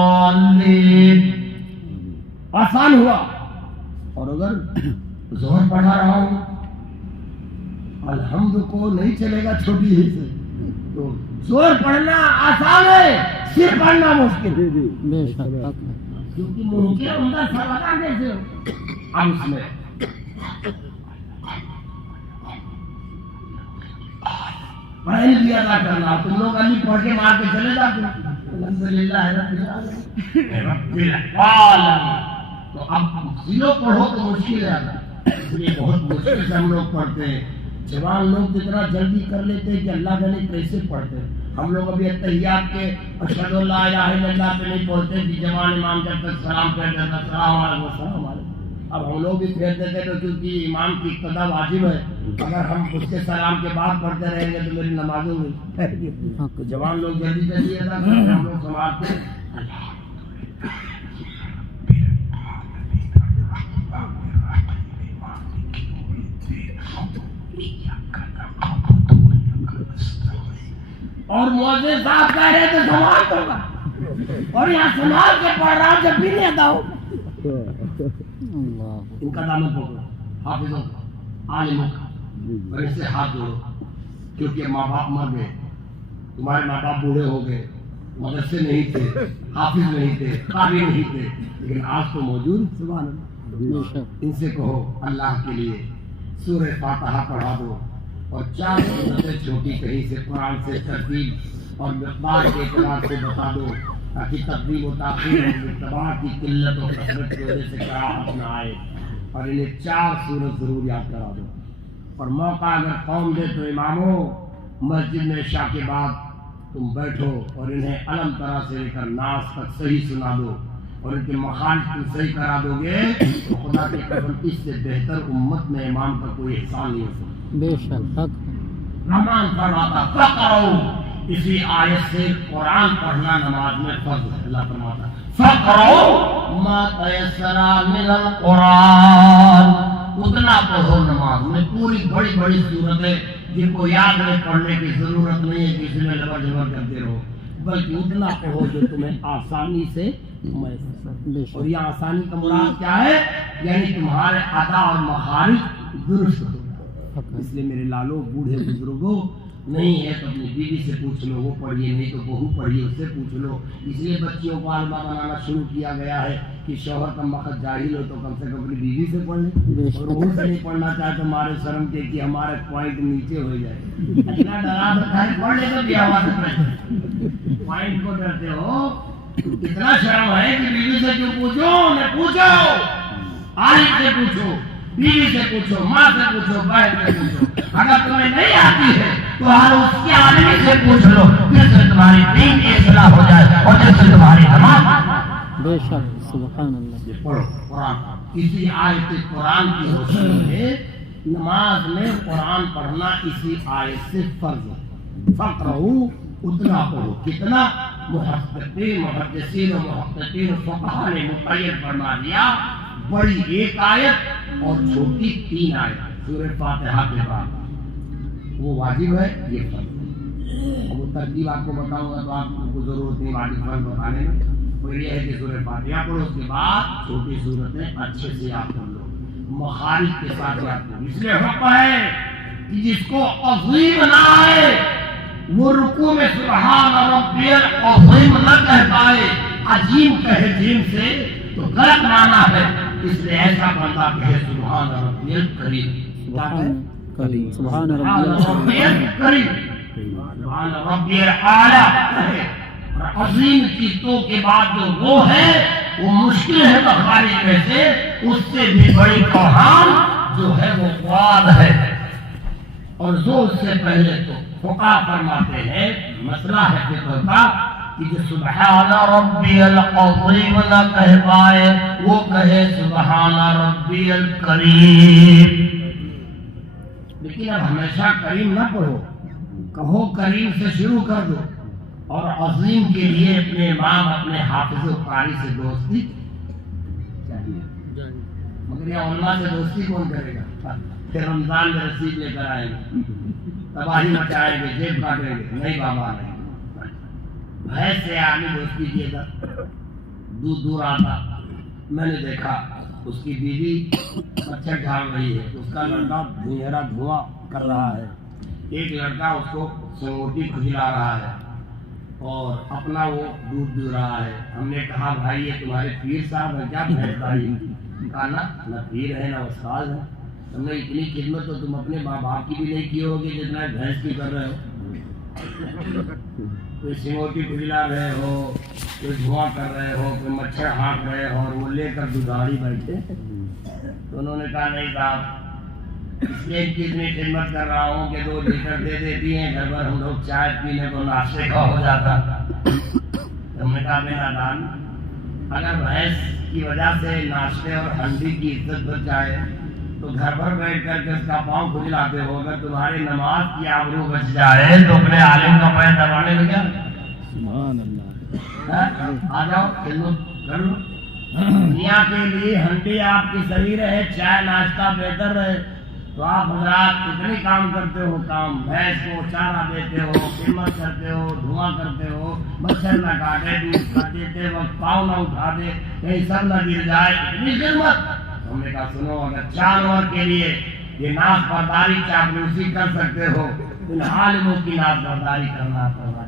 آسان ہوا، اور اگر ظہر پڑھا رہا ہوں الحمد کو نہیں چلے گا چھوٹی ہی سے، تو ظہر پڑھنا آسان ہے، صرف پڑھنا مشکل ہے، بے شک، کیونکہ ممکن عمدہ سوالہ کیسے ہو۔ اب اس میں پڑھائی بھی ادا کرنا، تم لوگ علی پڑھ کے مار کے چلے جاتے الحمدللہ رب العالمین، تو اب زیرو پڑھو تو مشکل ہے، اس لیے بہت مشکل سے ہم لوگ پڑھتے ہیں۔ جوان لوگ جتنا جلدی کر لیتے ہیں کہ اللہ جانے کیسے پڑھتے ہیں۔ ہم لوگ ابھی اتحیات کے اشہد ان لا الہ الا اللہ پہ نہیں پڑھتے کہ جوان امام جب تک سلام پھیر دیتا السلام علیکم السلام علیکم، اب ہم لوگ بھی پھیر دیتے تو کیونکہ امام کی اقتدا واجب ہے، اگر ہم اس کے سلام کے بعد پڑھتے رہیں گے تو میری نمازوں میں جوان لوگ جلدی جلدی ادا کرتے، ہم لوگ سنبھالتے اور مؤذن صاحب کہہ رہے تھے سنبھال دوں گا، اور یہاں سنبھال کے پڑھ رہا ہوں جب بھی نہیں ادا ہو. اللہ ان کا دامن پکڑو، حافظوں کا، عالموں کا، اور ان سے ہاتھ جوڑو، کیونکہ ماں باپ مر گئے، تمہارے ماں باپ بوڑھے ہو گئے، مدرسے نہیں تھے، حافظ نہیں تھے، قاری نہیں تھے، لیکن آج تو موجود. سبحان اللہ. بے شک. ان سے کہو اللہ کے لیے سورہ فاتحہ پڑھا دو، اور 4 سورتیں چھوٹی کہیں سے قرآن سے ترتیب اور مقدار کے اعتبار سے بتا دو، تاکہ تقدیم و تاخیر اور اتباع کی قلت و کثرت کی وجہ سے قراءت نہ آئے. اور انہیں 4 سورت ضرور یاد کرا دو. اور موقع اگر قوم دے تو اماموں مسجد میں عشاء کے بعد تم بیٹھو اور انہیں علم طرح سے لے کر ناس تک صحیح سنا دو، اور ان کے مخالف تم صحیح کرا دو گے تو خدا کے قسم اس سے بہتر امت میں امام کا کوئی احسان نہیں ہو سکتا. بے شک حق. رحمان فرماتا فقرؤ، اسی آیت سے قرآن پڑھنا نماز میں فرض ہے. اللہ فرماتا فقرؤ ما تیسر من القرآن، اتنا پڑھو نماز میں. پوری بڑی بڑی صورتیں جن کو یاد نہیں پڑھنے کی ضرورت نہیں ہے کہ اس میں لبر جبر کرتے رہو، بلکہ اتنا پڑھو جو تمہیں آسانی سے میسر. اور یہ آسانی کا مراد کیا ہے؟ یعنی تمہارے ادا اور مخارج درست ہو. اس لیے میرے لالو، بوڑھے بزرگوں، نہیں ہے تو اپنی بیوی سے پوچھ لو، وہ پڑھیے، نہیں تو بہو پڑھیے، اس سے پوچھ لو. اس لیے بچیوں کو عالمہ بنانا شروع کیا گیا ہے کہ شوہر کا مقصد جاہل ہو تو کم سے کم اپنی بیوی سے پڑھ لیں، اور وہ سے نہیں پڑھنا چاہے تو ہمارے شرم کے کہ ہمارے پوائنٹ نیچے ہو جائے. اتنا ڈرا رکھا ہے، پڑھ لے تو بھی آواز پوائنٹ کو ڈرتے ہو. اتنا شرم ہے کہ بیوی سے کیوں پوچھو؟ نہ پوچھو، عالم سے پوچھو، بیوی سے پوچھو، ماں سے پوچھو، بہن سے پوچھو. اگر تمہیں نہیں آتی ہے تو ہر اس کے آدمی سے پوچھ لو، جس سے تمہاری دین کی اصلاح ہو جائے اور جس سے تمہاری نماز. بے شک. سبحان اللہ. یہ پڑھو قرآن. اسی آیت قرآن کی روشنی میں نماز میں قرآن پڑھنا اسی آیت سے فرض ہے. فقرؤ، اتنا پڑھو. کتنا؟ محققین، محدثین و محققین و فقہا نے مقید فرما دیا، بڑی 1 آیت اور چھوٹی 3 آیت سورہ فاتحہ کے بعد. وہ واجب ہے، یہ فرض ہے. وہ ترتیب آپ کو بتاؤں گا تو آپ کو ضرورت نہیں واجب فرض بتانے میں. وہ یہ ہے کہ سورہ فاتحہ پڑھو، اس کے بعد چھوٹی صورتیں اچھے سے یاد کر لو، مخارج کے ساتھ یاد کرو. اس لیے حکم ہے کہ جس کو عظیم نہ آئے وہ رکوع میں سبحان ربی العظیم نہ کہہ پائے، عظیم کہے جیم سے تو غلط معنی ہے. اس لیے ایسا بندہ کہے سبحان ربی الکریم. سبحان ربی الکریم، سبحان ربی الاعلی. اور عظیم چیزوں کے بعد جو وہ ہے وہ مشکل ہے مخارج میں سے، اس سے بھی بڑی قرآن جو ہے وہ قرآن ہے. اور جو اس سے پہلے تو فقہا فرماتے ہیں، مسئلہ ہے فقہ کا کہ جو سبحان ربی العظیم نہ کہہ پائے وہ کہے سبحان ربی الکریم. لیکن اب ہمیشہ کریم نہ پڑھو، کہو کریم سے شروع کر دو. اور عظیم کے لیے اپنے امام، اپنے حافظ و قاری سے دوستی چاہیے. مگر یہ علماء سے دوستی کون کرے گا؟ پھر رمضان میں رسید لے کر آئیں گے، تباہی مچائیں گے، جیب کاٹیں گے. نہیں بابا، نہیں. بھینس سے آدمی دوستی کیے گا، دور آتا. میں نے دیکھا اس کی بیوی مچھر ڈال رہی ہے، اس کا لڑکا گہرا دھواں کر رہا ہے، ایک لڑکا اس کو سنگوٹی کھلا رہا ہے اور اپنا وہ دودھ دو رہا ہے. ہم نے کہا بھائی یہ تمہارے پیر صاحب ہے کیا؟ بھینس بھائی. کہا نہ پیر ہے نہ استاد ہے. تم نے اتنی خدمت تو تم اپنے ماں باپ کی بھی نہیں کی ہوگی جتنا بھینس کی کر رہے ہو. کوئی سنگوٹی کھلا رہے ہو، کوئی دھواں کر رہے ہو، کوئی مچھر ہانک رہے ہو، اور وہ لے کر دودھاری بیٹھے. تو انہوں نے کہا نہیں صاحب، اس لیے کتنی خدمت کر رہا ہوں کہ 2 لیٹر دے دیتی ہیں، گھر پر ہم لوگ چائے پینے کو ناشتے کا ہو جاتا. ہم نے کہا میرا دان، اگر بھینس کی وجہ سے ناشتے اور ہنڈی کی عزت بچ جائے تو گھر پر بیٹھ کر کے اس کا پاؤں کھجلاتے ہو. اگر تمہاری نماز کی آبرو بچ جائے تو اپنے عالم کا پیر دبانے لگا. سبحان اللہ. آ جاؤ خدمت کر لو. دنیا کے لیے ہنڈی آپ کی صحیح رہے، چائے ناشتہ بہتر رہے، تو آپ حضرات کتنے کام کرتے ہو، کام بھینس کو چارہ دیتے ہو، خدمت کرتے ہو، دھواں کرتے ہو، مچھر نہ کاٹے، دودھ کا دیتے وقت پاؤں نہ اٹھا دے، کہیں سر نہ گر جائے، اتنی خدمت۔ ہم نے کہا سنو، اگر جانور کے لیے یہ ناز برداری چاپلوسی کر سکتے ہو، ان عالموں کی ناز برداری کرنا پڑا۔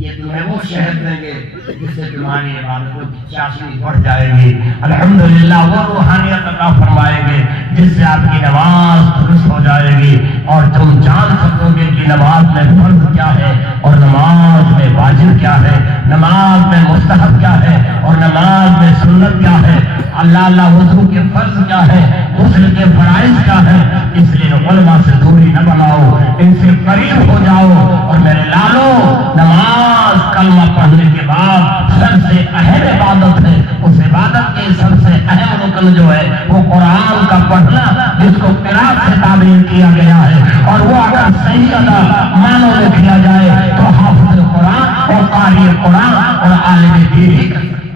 یہ تمہیں وہ شہد دیں گے جس سے تمہاری عبادتوں کی چاشنی بڑھ جائے گی، الحمدللہ وہ روحانیت عطا فرمائیں گے جس سے آپ کی نماز درست ہو جائے گی، اور تم جان سکو گے کہ نماز میں فرض کیا ہے اور نماز میں واجب کیا ہے، نماز میں مستحب کیا ہے اور نماز میں سنت کیا ہے، اللہ وضو کے فرض کیا ہے، غسل کے فرائض کیا ہے۔ اس لیے علماء سے دوری نہ بناؤ، ان سے قریب ہو جاؤ، اور میرے لالو نماز کلمہ پڑھنے کے بعد سب سے اہم عبادت ہے، اس عبادت کے سب سے اہم رکن جو ہے وہ قرآن کا پڑھنا، جس کو قرات سے تعبیر کیا گیا ہے، اور وہ اگر صحیح ادا معنوں میں کیا جائے تو حافظ قرآن اور قاری قرآن اور عالم دین ہی کر سکتے۔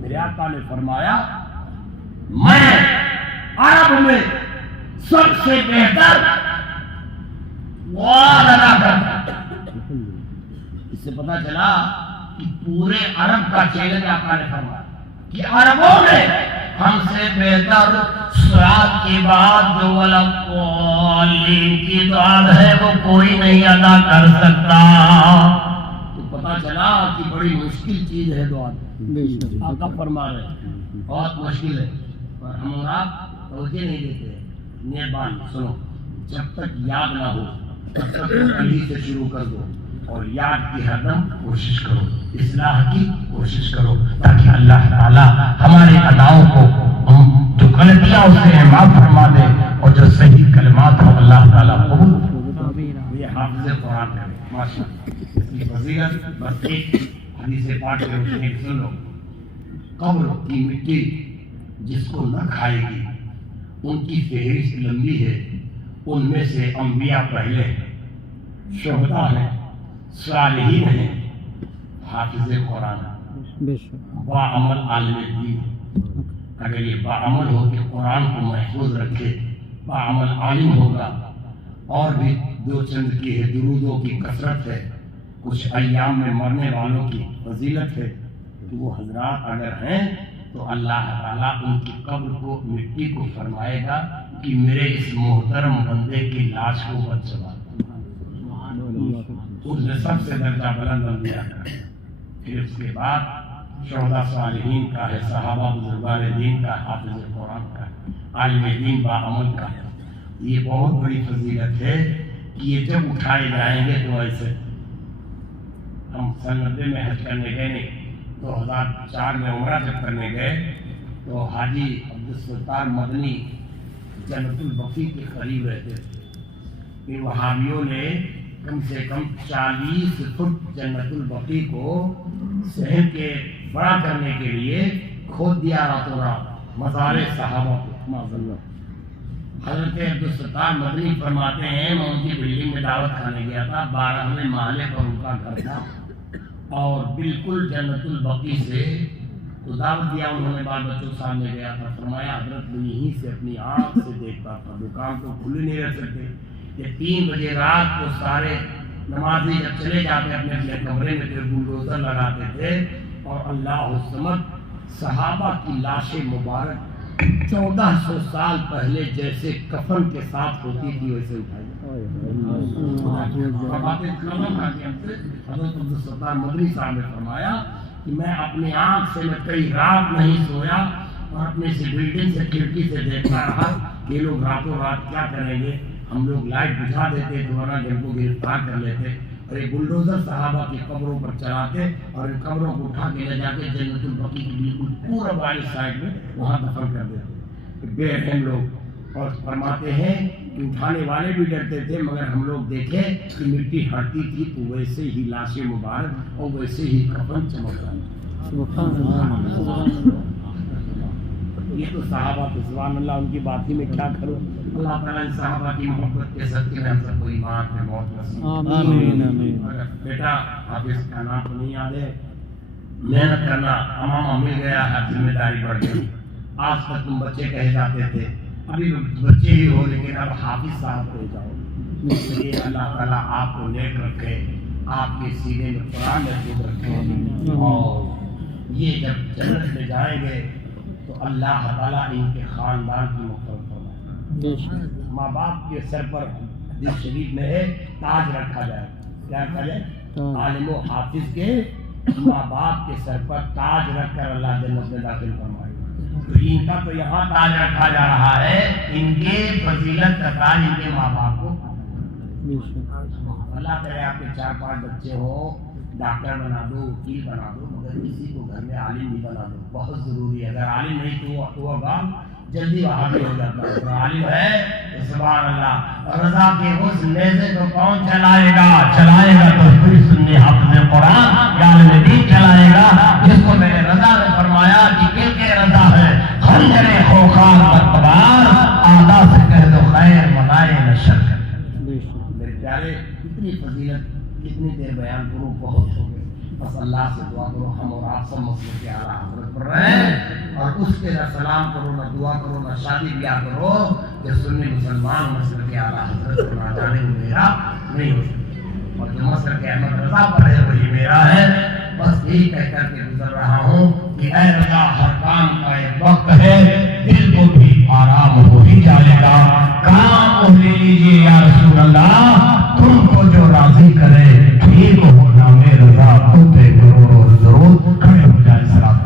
میرے آقا نے فرمایا میں عرب میں سب سے بہتر وعد ادا کرتا۔ اس سے پتہ چلا کہ پورے عرب کا چیلنج آقا نے فرمایا کہ عربوں میں ہم سے بہتر صراط کی بات جو والضالین کی دعا ہے وہ کوئی نہیں ادا کر سکتا۔ تو پتہ چلا کہ بڑی مشکل چیز ہے دعا، آقا فرما رہے ہیں بہت مشکل ہے، اور ہم اور آپ توجہ نہیں دیتے۔ مہربان سنو، جب تک یاد نہ ہو تب تک پہلی سے شروع کر دو، اور یاد کی ہر دم کوشش کرو، اصلاح کی کوشش کرو، تاکہ اللہ تعالیٰ ہمارے اداؤں کو جو غلطیاں اس سے معاف فرما دے، اور جو صحیح کلمات ہو اللہ تعالیٰ قبول۔ یہ حافظ قرآن ہے ماشاءاللہ، اس کی فضیلت بس ایک حدیث پاک میں روشنی سن لو۔ قبر کی مٹی جس کو نہ کھائے گی ان کی فہرست لمبی ہے، ان میں سے انبیاء پہلے ہیں، شہداء ہیں، صالحین ہیں، حافظ قرآن، باعمل عالم دین۔ اگر یہ باعمل ہو کہ قرآن کو محفوظ رکھے، باعمل عالم ہوگا، اور بھی دو چند کی ہے، درودوں کی کثرت ہے، کچھ ایام میں مرنے والوں کی فضیلت ہے، تو وہ حضرات اگر ہیں تو اللہ تعالیٰ ان کی قبر کو، مٹی کو فرمائے گا کہ میرے اس محترم بندے کی لاش کو مت جلا۔ اس نے سب سے درجہ بلند انبیاء کا، پھر اس کے بعد شہداء صالحین کا ہے، صحابہ بزرگان دین کا، حافظ قرآن کا، عالم دین باعمل کا۔ یہ بہت بڑی فضیلت ہے کہ یہ جب اٹھائے جائیں گے تو ایسے، ہم سن 90 میں حج کرنے گئے نہیں، 2004 میں عمرہ جب کرنے گئے تو حاجی عبدالستار مدنی جنت البقیع کے قریب رہتے تھے۔ ان وہابیوں نے کم سے کم 40 فٹ جنت البقیع کو صحن کے بڑا کرنے کے لیے کھود دیا راتوں رات، مزار صحابہ کو معذلت۔ حضرت عبدالستار مدنی فرماتے ہیں میں ان کی بلڈنگ میں دعوت کھانے گیا تھا، 12ویں محلے پر ان کا گھر تھا، اور بالکل جنت البقیع سے تو دعوت دیا انہوں نے، بال بچوں کے سامنے گیا تھا، فرمایا حضرت میں یہیں سے اپنی آنکھ سے دیکھتا تھا، دکان تو کھلی نہیں رہ سکتے، یہ 3 بجے رات کو سارے نمازی جب چلے جاتے اپنے اپنے کمرے میں پھر بلڈوزر لگاتے تھے، اور اللہ الصمد صحابہ کی لاشیں مبارک 1400 سال پہلے جیسے کفن کے ساتھ ہوتی تھی ویسے اٹھائی۔ حضرت عبدالستار مدنی صاحب نے فرمایا کہ میں اپنی آنکھ سے میں کئی رات نہیں سویا، اور اپنے سے بلڈنگ سے کھڑکی سے دیکھتا رہا کہ لوگ راتوں رات کیا کریں گے، ہم لوگ لائٹ بجھا دیتے تو ورنہ جن کو گرفتار کر لیتے، اور یہ بلڈوزر صحابہ کی قبروں پر چلاتے اور ان قبروں کو اٹھا کے لے جا کے جنت البقیع کی بالکل پورا باہر سائڈ میں وہاں دفن کر دیتے بے رحم لوگ۔ اور فرماتے ہیں کہ اٹھانے والے بھی ڈرتے تھے، مگر ہم لوگ دیکھے کہ مٹی ہٹتی تھی تو ویسے ہی لاشیں مبارک اور ویسے ہی کفن چمک رہا۔ یہ تو صحابہ تو سبحان اللہ، ان کی بات ہی میں کیا کروں۔ اللہ تعالیٰ ان صحابہ کی محبت کے صدقے میں ہم سب کو ایمان میں موت نصیب۔ آمین آمین۔ بیٹا حافظ کا نام تو نہیں یاد ہے، محنت کرنا امامہ مل گیا ہے، ذمہ داری بڑھ گئی۔ آج تک تم بچے کہے جاتے تھے، ابھی بچے ہی ہو لیکن اب حافظ صاحب ہو جاؤ. یہ اللہ تعالیٰ آپ کو نیک رکھے, آپ کے سینے میں قرآن محفوظ رکھے, اور یہ جب جنت میں جائیں گے تو اللہ تعالیٰ ان کے خاندان کی مغفرت فرمائے. ماں باپ کے سر پر حدیث شریف میں ہے تاج رکھا جائے. کیا رکھا جائے؟ عالم و حافظ کے ماں باپ کے سر پر تاج رکھ کر اللہ جنت میں داخل فرمائے. تو ان کا تو یہاں تاج رکھا جا رہا ہے, ان کے فضیلت کا تاج ان کے ماں باپ کو. اللہ کرے آپ کے 4-5 بچے ہو, ڈاکٹر بنا دو, وکیل بنا دو, مگر کسی کو گھر میں عالم بھی بنا دو. بہت ضروری ہے. اگر عالم نہیں تو وہ کام جلدی وہاں بھی ہو جاتا ہے. اگر عالم ہے تو سبحان اللہ, رضا کے اس نیزے کو کون چلائے گا؟ چلائے گا تو پھر سنی حافظ قرآن یا عالم دین چلائے گا, جس کو میرے رضا نے فرمایا کہ کل کے رضا ہے خنجر خوخار برقبار, آدھا سے کہہ دو خیر ملائے نہ شر. میرے پیارے, کتنی فضیلت کتنی دیر بیان کروں, بہت ہو گئے. بس اللہ سے دعا کرو ہم اور آپ سب مسئلے کے اعلیٰ حضرت پر رہیں, اور اس کے نہ سلام کرو, نہ دعا کرو, نہ شادی بیاہ کرو کہ سنی مسلمان مسئلے کے اعلیٰ حضرت کو نہ جانے میرا نہیں ہو سکتا, اور جو مسئلے کے احمد رضا پر ہے وہی میرا ہے. بس یہی کہہ کر کے گزر رہا ہوں کہ اے رضا, ہر کام کا ایک وقت ہے, دل کو بھی آرام ہو ہی جائے گا. کام لے لیجیے یا رسول اللہ, تم کو جو راضی کرے ٹھیک ہو نام رضا, تم پہ ضرور ضرور کھڑے ہو جائے. سلام.